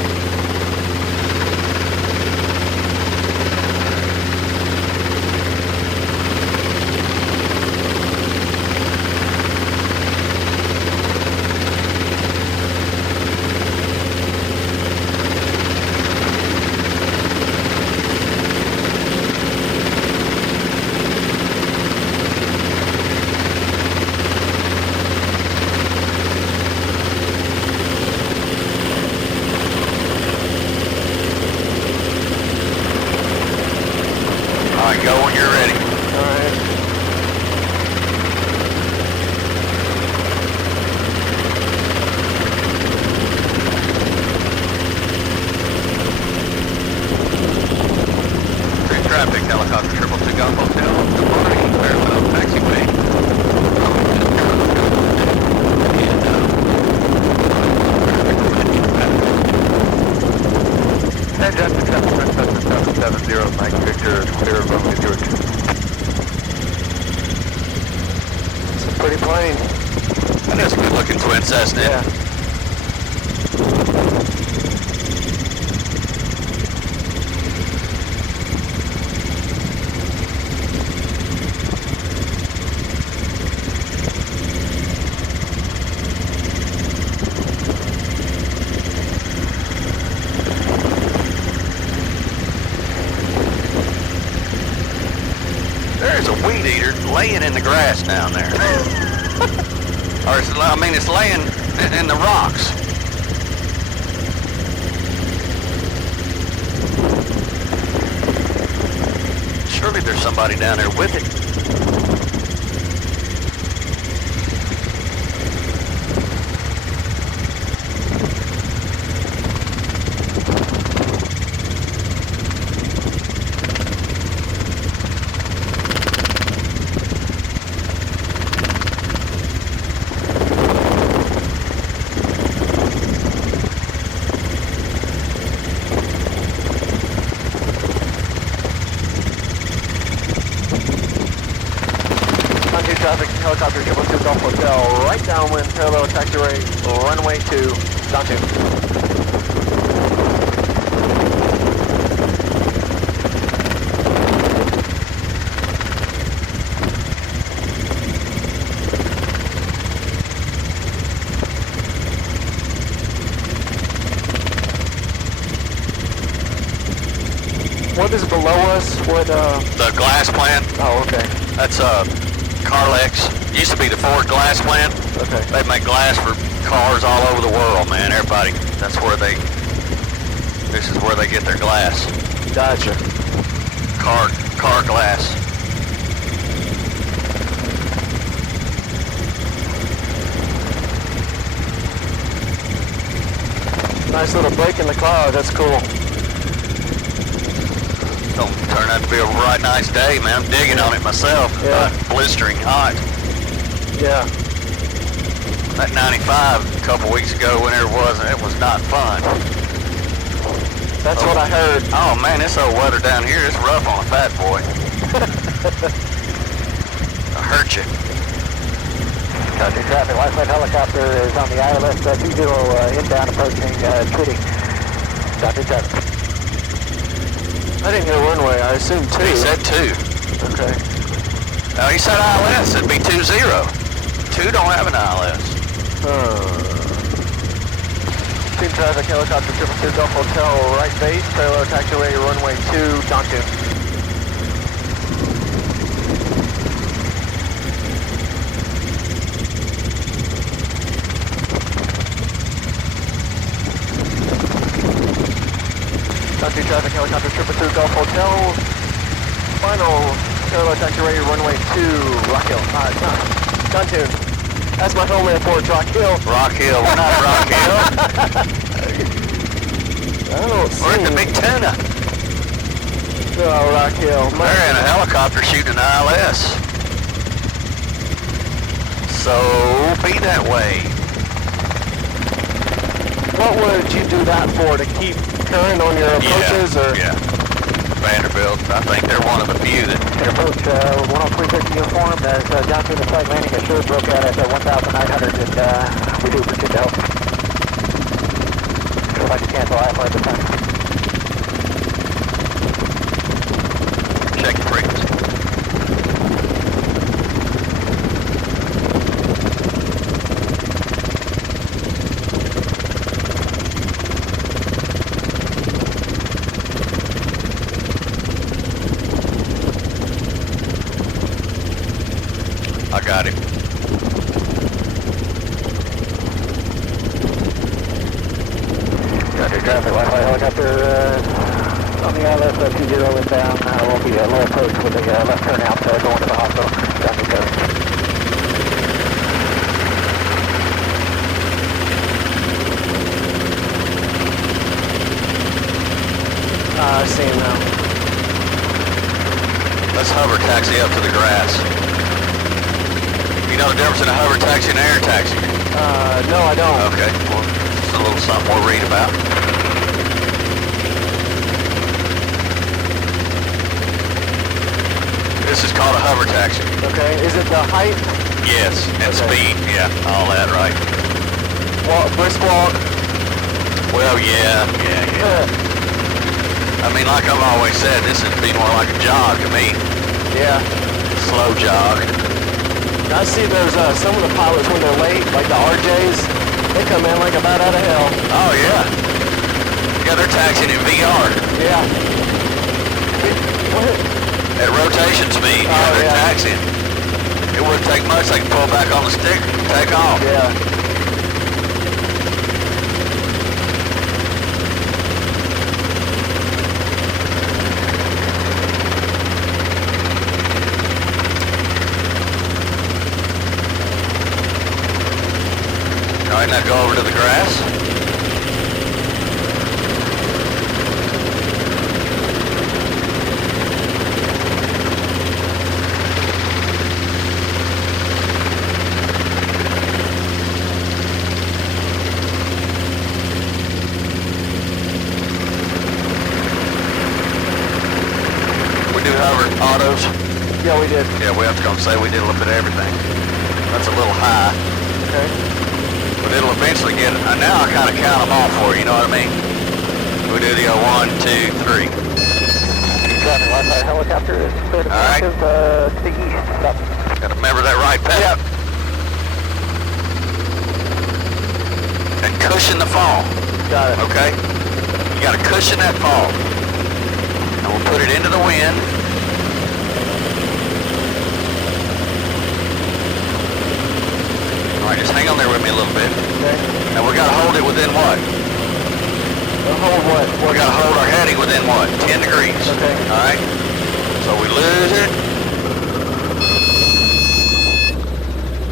Alright, go when you're ready. Alright. Street traffic, helicopter 222 Golf Hotel, departing Fairfield taxiway. Attention, accept Twin Cessna 770, Mike Victor, clear of runway 02. It's a pretty plane. That is a good looking twin Cessna. Yeah. There's a weed eater laying in the grass down there. Or it's laying in the rocks. Surely there's somebody down there with it. Traffic, helicopter 222 Golf Hotel, right downwind, parallel taxiway, runway 2, down 2. What is below us? What, The glass plant, oh, okay. that's Carlex. Used to be the Ford glass plant. Okay. They make glass for cars all over the world, man. Everybody, this is where they get their glass. Gotcha. Car glass. Nice little break in the cloud, that's cool. Don't turn out to be a right nice day, man. I'm digging on it myself. Yeah. Blistering hot. Yeah. That 95 a couple weeks ago, whenever it was not fun. That's what I heard. Oh man, this old weather down here is rough on a fat boy. It'll hurt you. Country traffic, light flight helicopter is on the ILS 20 inbound approaching Twitty. Country traffic. I didn't hear runway. I assumed 2. He said 2. Okay. No, he said ILS. It'd be 2-0. 2 don't have an ILS. Team traffic, helicopter 222 Gulf Hotel, right base, parallel taxiway, runway 2, Donkin. Country traffic, helicopter 222 Gulf Hotel, final parallel taxiway, runway 2, Rock Hill. Donkin. That's my home airport, Rock Hill. Rock Hill. We're not at Rock Hill. I don't see. We're at the Big Tuna. Oh, Rock Hill. They're in a helicopter shooting an ILS. So, be that way. What would you do that for? To keep current on your approaches? Yeah. Vanderbilt. I think they're one of the few that... Approach 10350 uniform as down through the flag landing assured broke out at 1,900 and we do appreciate the help. I'd like to cancel IFR at the time. Check the frequency. I got him. Country traffic, light flight helicopter on the ILS 20 inbound. Will be a low approach with a left turn out going to the hospital. Country code. I see him now. Let's hover taxi up to the grass. You know the difference in a hover taxi and an air taxi? No, I don't. Okay, well, just a little something we'll read about. This is called a hover taxi. Okay, is it the height? Yes, and speed, yeah, all that, right? Brisk walk? Well, yeah. I mean, like I've always said, this would be more like a jog to me. Yeah. Slow jog. I see there's some of the pilots when they're late, like the RJs, they come in like a bat out of hell. Oh, yeah. Yeah, they're taxiing in VR. Yeah. At rotation speed, they're taxiing. It wouldn't take much, they can pull back on the stick and take off. Yeah. All right, now go over to the grass. We do hover autos. Yeah, we did. Yeah, we have to go and say we did a little bit of everything. That's a little high. Okay. But it'll eventually get, now I kind of count them all for you know what I mean? We do the 1, 2, 3. Traffic, light flight helicopter is clear to All right. to the east. Stop. Gotta remember that right pedal. And cushion the fall, Got it. okay? You gotta cushion that fall. And we'll put it into the wind. All right, just hang on there with me a little bit. Okay. And we gotta hold it within what? Hold what? We gotta hold our heading within what? 10 degrees. Okay. All right? So we lose it.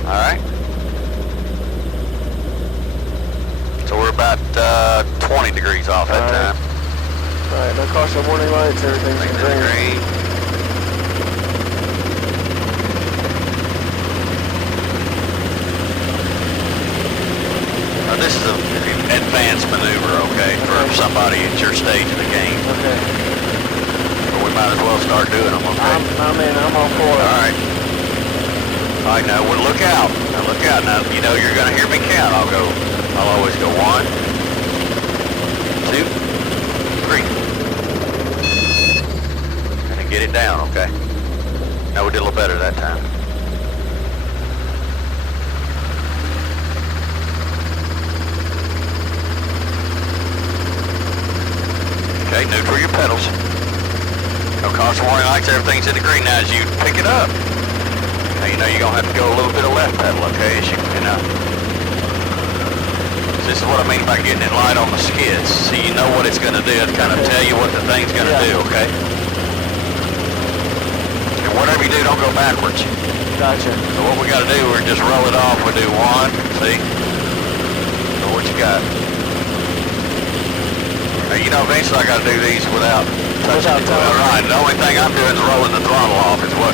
All right? So we're about 20 degrees off that All right. time. All right, no caution warning lights, everything's Bring in the green. green. Now this is an advanced maneuver, okay, for somebody at your stage of the game. Okay. But we might as well start doing them, okay? I'm all for it. Alright. Alright, now well, look out. Now look out. Now, you know you're gonna hear me count. I'll always go 1, 2, 3. And get it down, okay? Now we did a little better that time. Okay, neutral your pedals. No caution warning lights, everything's in the green now as you pick it up. Now you know you're gonna have to go a little bit of left pedal, okay? As you know. This is what I mean by getting it light on the skids. So you know what it's gonna do. It kind of tell you what the thing's gonna do, okay? And whatever you do, don't go backwards. Gotcha. So what we gotta do, we're just roll it off. We do 1, see? So what you got? Now, you know, eventually I gotta do these without touching it. Well, right, the only thing I'm doing is rolling the throttle off is what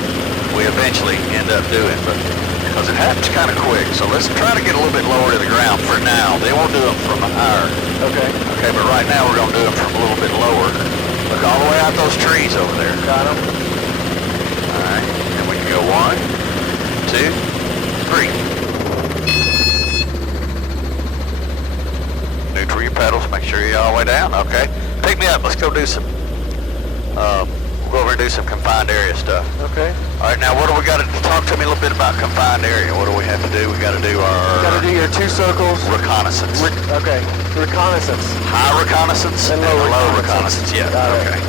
we eventually end up doing, but because it happens kind of quick. So let's try to get a little bit lower to the ground for now. Then we'll do them from higher. Okay. Okay, but right now we're gonna do them from a little bit lower. Look all the way out those trees over there. Got them. All right, and we can go 1, 2, 3. Neutral your pedals, make sure you're all the way down, okay? Pick me up, let's go do some, we'll go over and do some confined area stuff. Okay. All right, now what do we got to, talk to me a little bit about confined area. What do we have to do? We got to do our... Got to do your 2 circles. Reconnaissance. Okay. Reconnaissance. High reconnaissance and low reconnaissance, yeah, Got it. okay.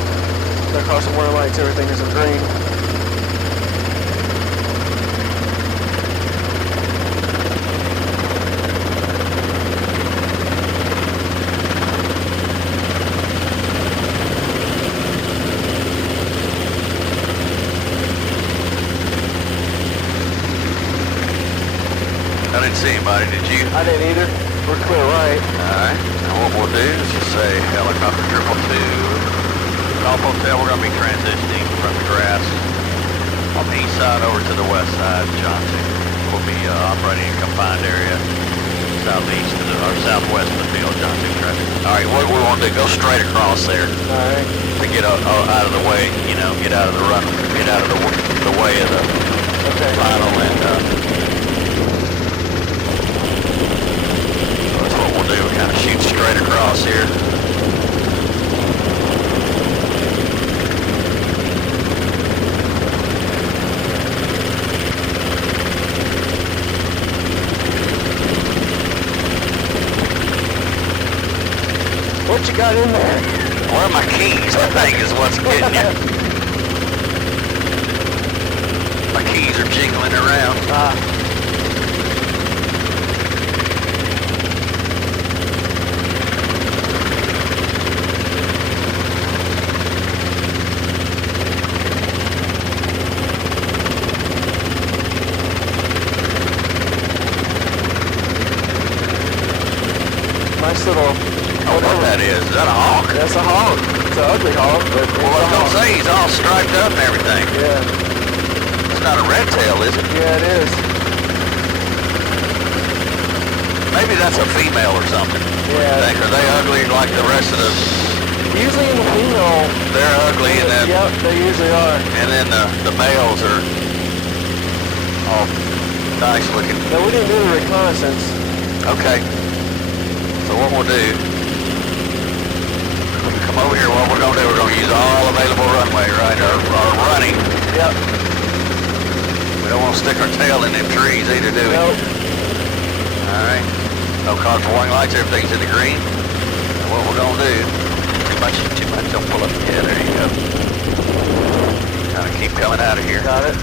No caution warning lights, everything is in green. I didn't see anybody, did you? I didn't either. We're clear right. Alright, and what we'll do is just say helicopter 222, Golf Hotel, we're going to be transitioning from the grass on the east side over to the west side, Johnson. We'll be operating in confined area, southeast of or southwest of the field, Johnson traffic. Alright, what we want to do, go straight across there. Alright. To get out of the way, you know, get out of the run, get out of the way of the final and we'll do, we'll kind of shoot straight across here. What you got in there? Where are my keys? I think is what's getting you. My keys are jiggling around. Nice little... Oh, what that is that a hawk? That's a hawk. It's an ugly hawk, but... Well, I was going to say, he's all striped up and everything. Yeah. It's not a red tail, is it? Yeah, it is. Maybe that's a female or something. Yeah. Are they ugly like the rest of the... Usually in the female... They're ugly and then... Yep, they usually are. And then the males are all nice looking. No, we didn't do the reconnaissance. Okay. So what we'll do, come over here, what we're going to do, we're going to use all available runway, right, or running. Yep. We don't want to stick our tail in them trees either, do we? Nope. All right. No cause for warning lights, everything's in the green. And what we're going to do, too much, don't pull up. Yeah, there you go. Kind of keep coming out of here. Got it.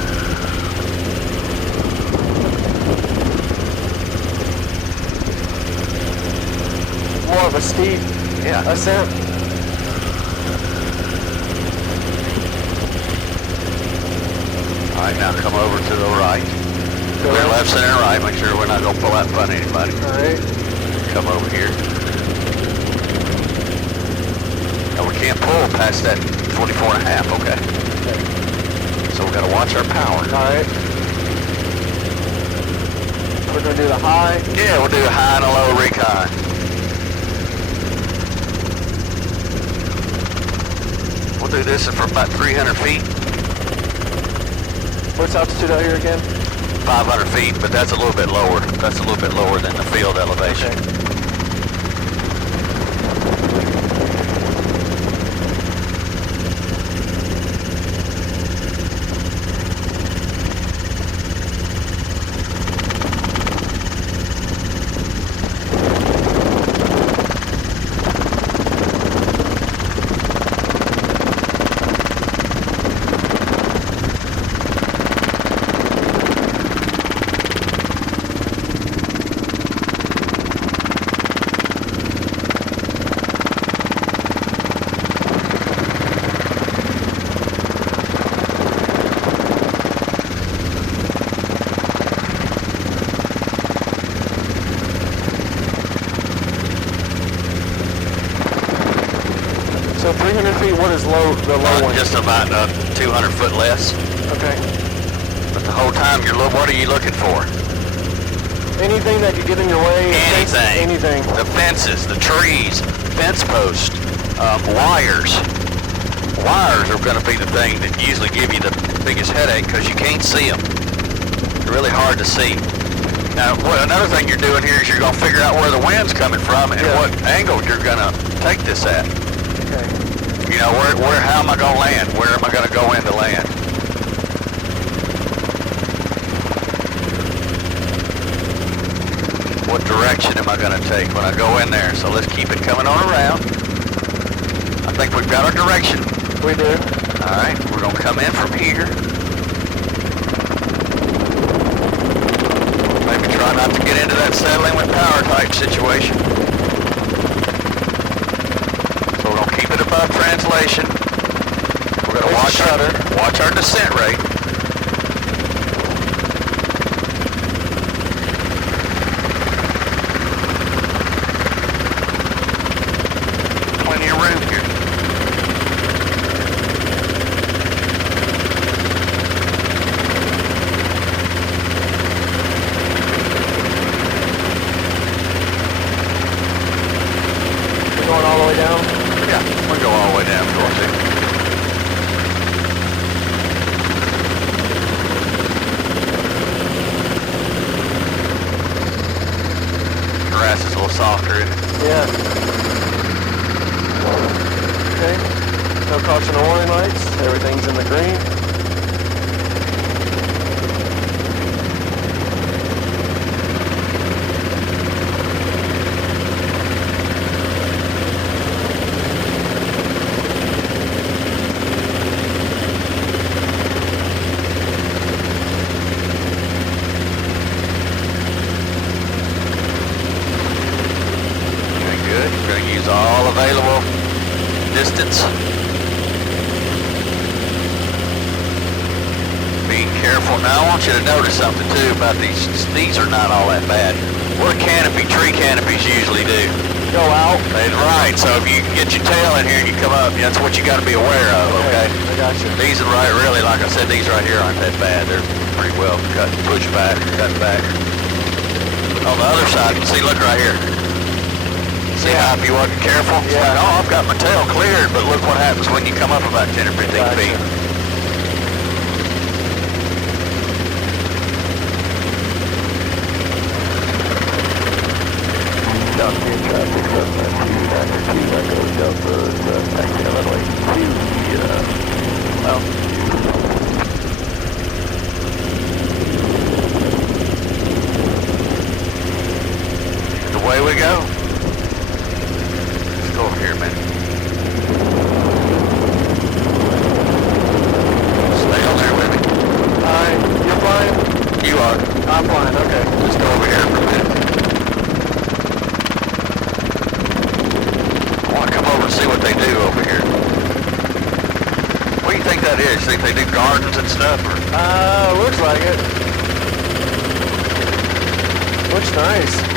More of a steep ascent. All right, now come over to the right. Clear left, center, and right. Make sure we're not going to pull out in front of anybody. All right. Come over here. Now we can't pull past that 24 and a half, okay? So we got to watch our power. All right. We're going to do the high. Yeah, we'll do a high and a low recon. through this for about 300 feet. What's altitude out here again? 500 feet, but that's a little bit lower. That's a little bit lower than the field elevation. Okay. So 300 feet, what is the low one? Just about 200 foot less. Okay. But the whole time what are you looking for? Anything that you get in your way? Anything. Anything. The fences, the trees, fence posts, wires. Wires are going to be the thing that usually give you the biggest headache because you can't see them. They're really hard to see. Now, another thing you're doing here is you're going to figure out where the wind's coming from and what angle you're going to take this at. Okay. You know, how am I going to land? Where am I going to go in to land? What direction am I going to take when I go in there? So let's keep it coming on around. I think we've got our direction. We do. All right, we're going to come in from here. Maybe try not to get into that settling with power type situation. So we're going to keep it above translation. We're going to watch our descent rate. Plenty of room here. Going all the way down? Yeah, we'll go all the way down towards it. Grass is a little softer, isn't it? Yeah. Okay. No caution or warning lights. Everything's in the green. All available distance. Being careful. Now I want you to notice something too about these. These are not all that bad. What tree canopies usually do. Go out. That's right. So if you can get your tail in here and you come up, that's what you got to be aware of. Okay. I got you. These are really, like I said, these right here aren't that bad. They're pretty well cut, push back, cut back. On the other side, you see, look right here. See how if you wasn't careful? It's like, oh, I've got my tail cleared, but look what happens when you come up about 10 or 15 feet. Downstream traffic, 792, Echo Delta, taxi runway 2, Away we go. Let's go over here, man. Stay on there with me. Alright, you're flying? You are. I'm flying, okay. Let's go over here for a minute. I want to come over and see what they do over here. What do you think that is? You think they do gardens and stuff? Or? Looks like it. Looks nice.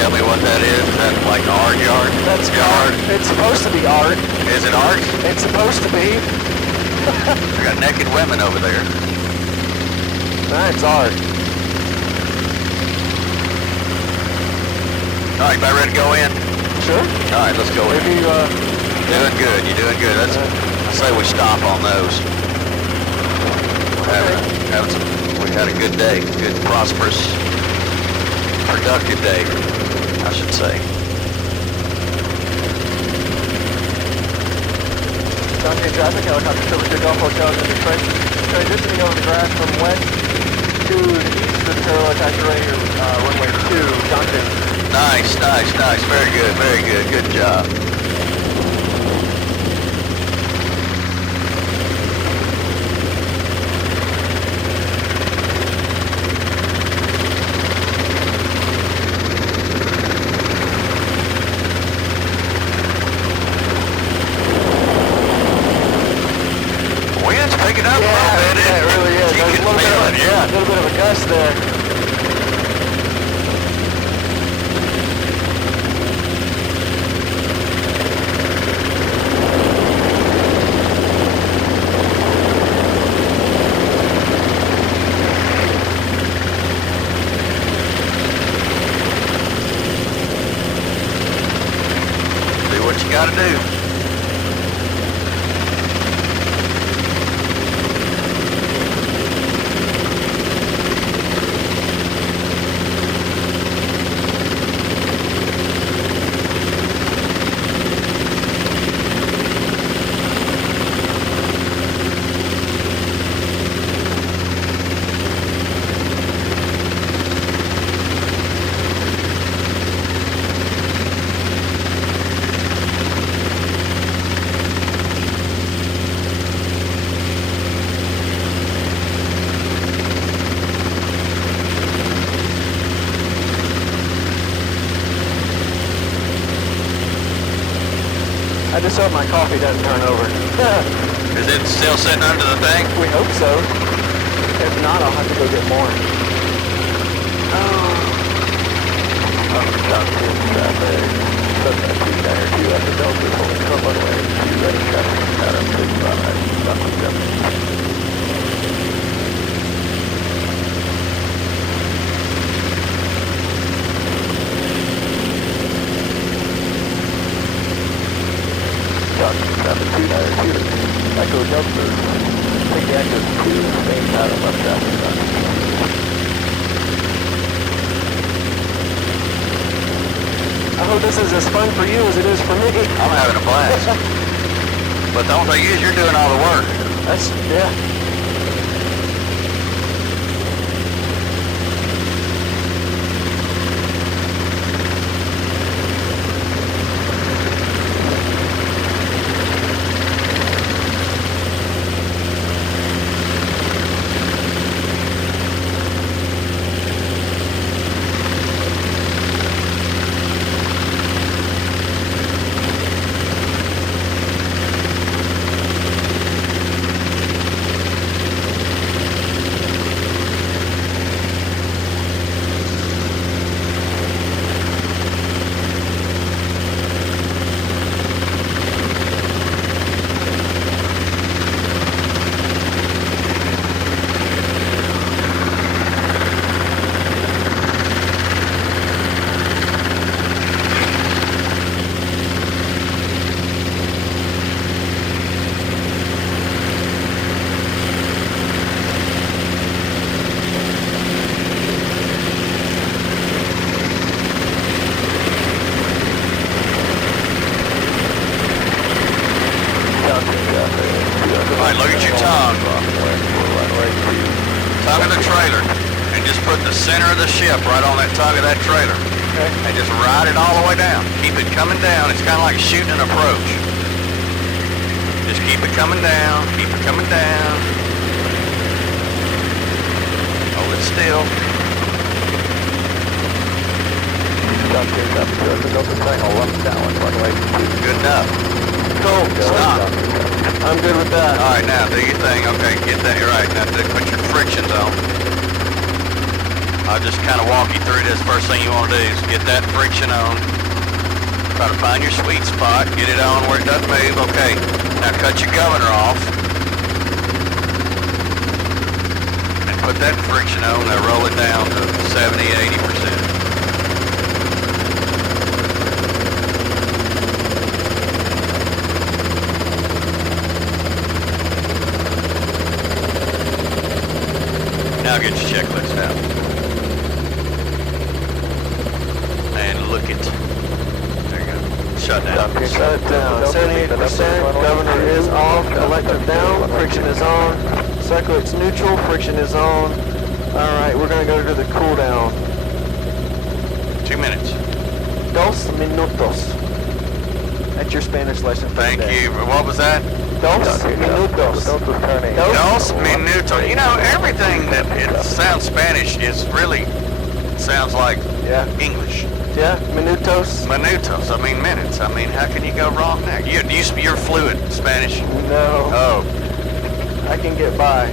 Tell me what that is. Is that like an art yard? That's yard. It's supposed to be art. Is it art? It's supposed to be. We got naked women over there. That's art. All right, about ready to go in? Sure. All right, let's go in. Maybe, Doing good, you're doing good. That's, I say we stop on those. We had a good day, good, prosperous, productive day, I should say. Downtown traffic, helicopter service to Gulf Hotel in the transitioning over the grass from west to the east of the parallel taxiway, runway 2, Johnson. Nice, nice, nice. Very good. Good job. Wind's picking up a little bit. Yeah, it really is. You There's can a little feel it, yeah. A little bit of a gust there. What you gotta do. I just hope my coffee doesn't turn over. Is it still sitting under the thing? We hope so. If not, I'll have to go get more. Echo Delta, take the active 2, same pattern, left traffic. I hope this is as fun for you as it is for me. I'm having a blast. But the only thing is you're doing all the work. That's, yeah. Alright, look at your tongue. Tongue of the trailer. And just put the center of the ship right on that tongue of that trailer. Okay. And just ride it all the way down. Keep it coming down. It's kind of like shooting an approach. Just keep it coming down. Keep it coming down. Hold it still. Good enough. Cool. Stop. I'm good with that. Alright, now do your thing. Okay, get that. You're right. Now put your frictions on. I'll just kind of walk you through this. First thing you want to do is get that friction on. Try to find your sweet spot, get it on where it doesn't move. Okay, now cut your governor off. And put that friction on, now roll it down to 70-80%. Now get your checklist out. And look it. There you go. Shut down. Shut down. 78%. Governor is off. Collective down. Friction is on. Cyclic's neutral. Friction is on. Alright, we're going to go to the cool down. 2 minutes. 2 minutos. That's your Spanish lesson for Thank today. you. What was that? 2 minutos. Dos minutos. You know, everything that it sounds Spanish is really sounds like English. Yeah, minutos. Minutos. I mean minutes. I mean, how can you go wrong there? You're fluent Spanish. No, Oh, I can get by.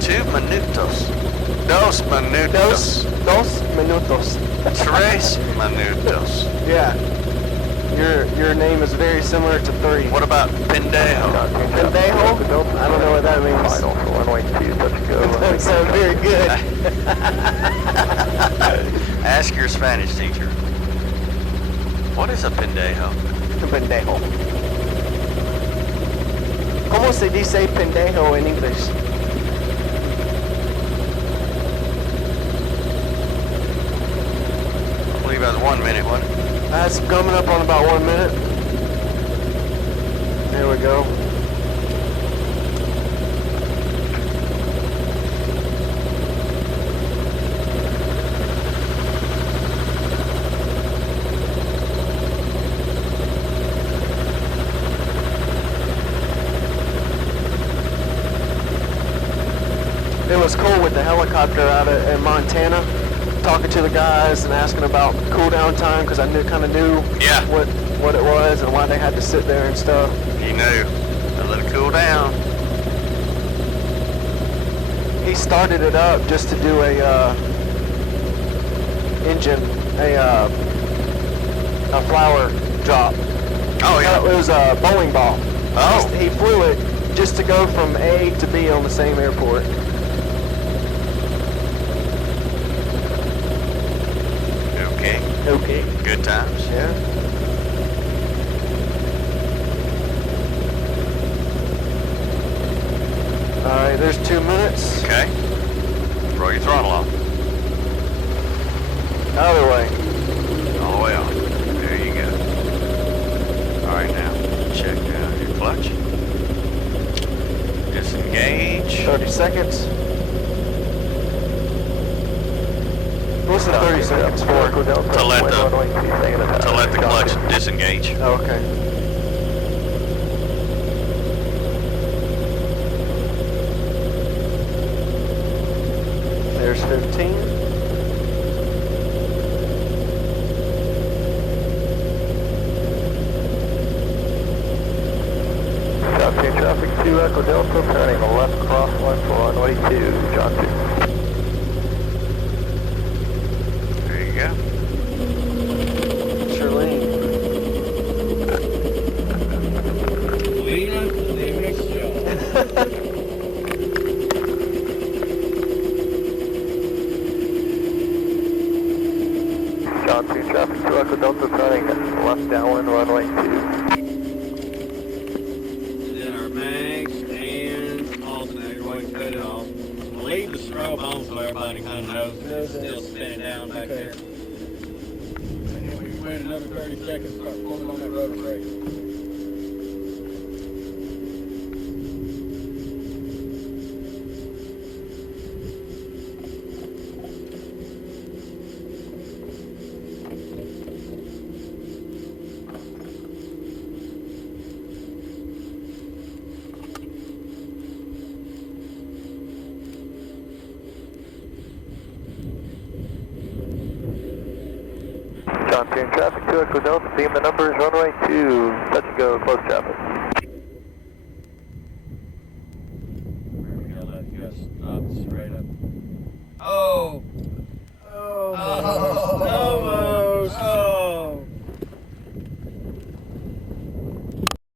2 minutos. Dos minutos. Dos minutos. Tres minutos. Yeah. Your name is very similar to 3. What about pendejo? Pendejo? I don't know what that means. Final for runway 2, touch and go. That sounds very good. Ask your Spanish teacher. What is a pendejo? Pendejo. ¿Cómo se dice pendejo en inglés? I believe that was 1 minute, wasn't it? That's coming up on about 1 minute. There we go. It was cool with the helicopter out in Montana, talking to the guys and asking about cool down time because I kind of knew what it was and why they had to sit there and stuff. You knew. To let it cool down. He started it up just to do a flower drop. Oh yeah. It was a bowling ball. Oh. He flew it just to go from A to B on the same airport. Okay. Good times. Yeah. Alright, there's 2 minutes. Okay. Throw your throttle off. Other way. All the way off. There you go. Alright, now check down your clutch. Disengage. 30 seconds. What's the 30 seconds for? To let the clutch disengage. Oh, okay. There's 15. South traffic 2 Echo Delta, turning left crossline for runway 2, John 2. Yeah. Charlene. John 2 traffic 2 Echo Delta, turning left downwind runway 2. Then our mags and alternator, we cut it off. We'll leave the strobe on so everybody kind of knows it's still spinning down back there. And then we wait another 30 seconds, start pulling on that rotor brake. John 2 traffic 2 Echo Delta, beam the numbers, runway 2, touch and go, close traffic.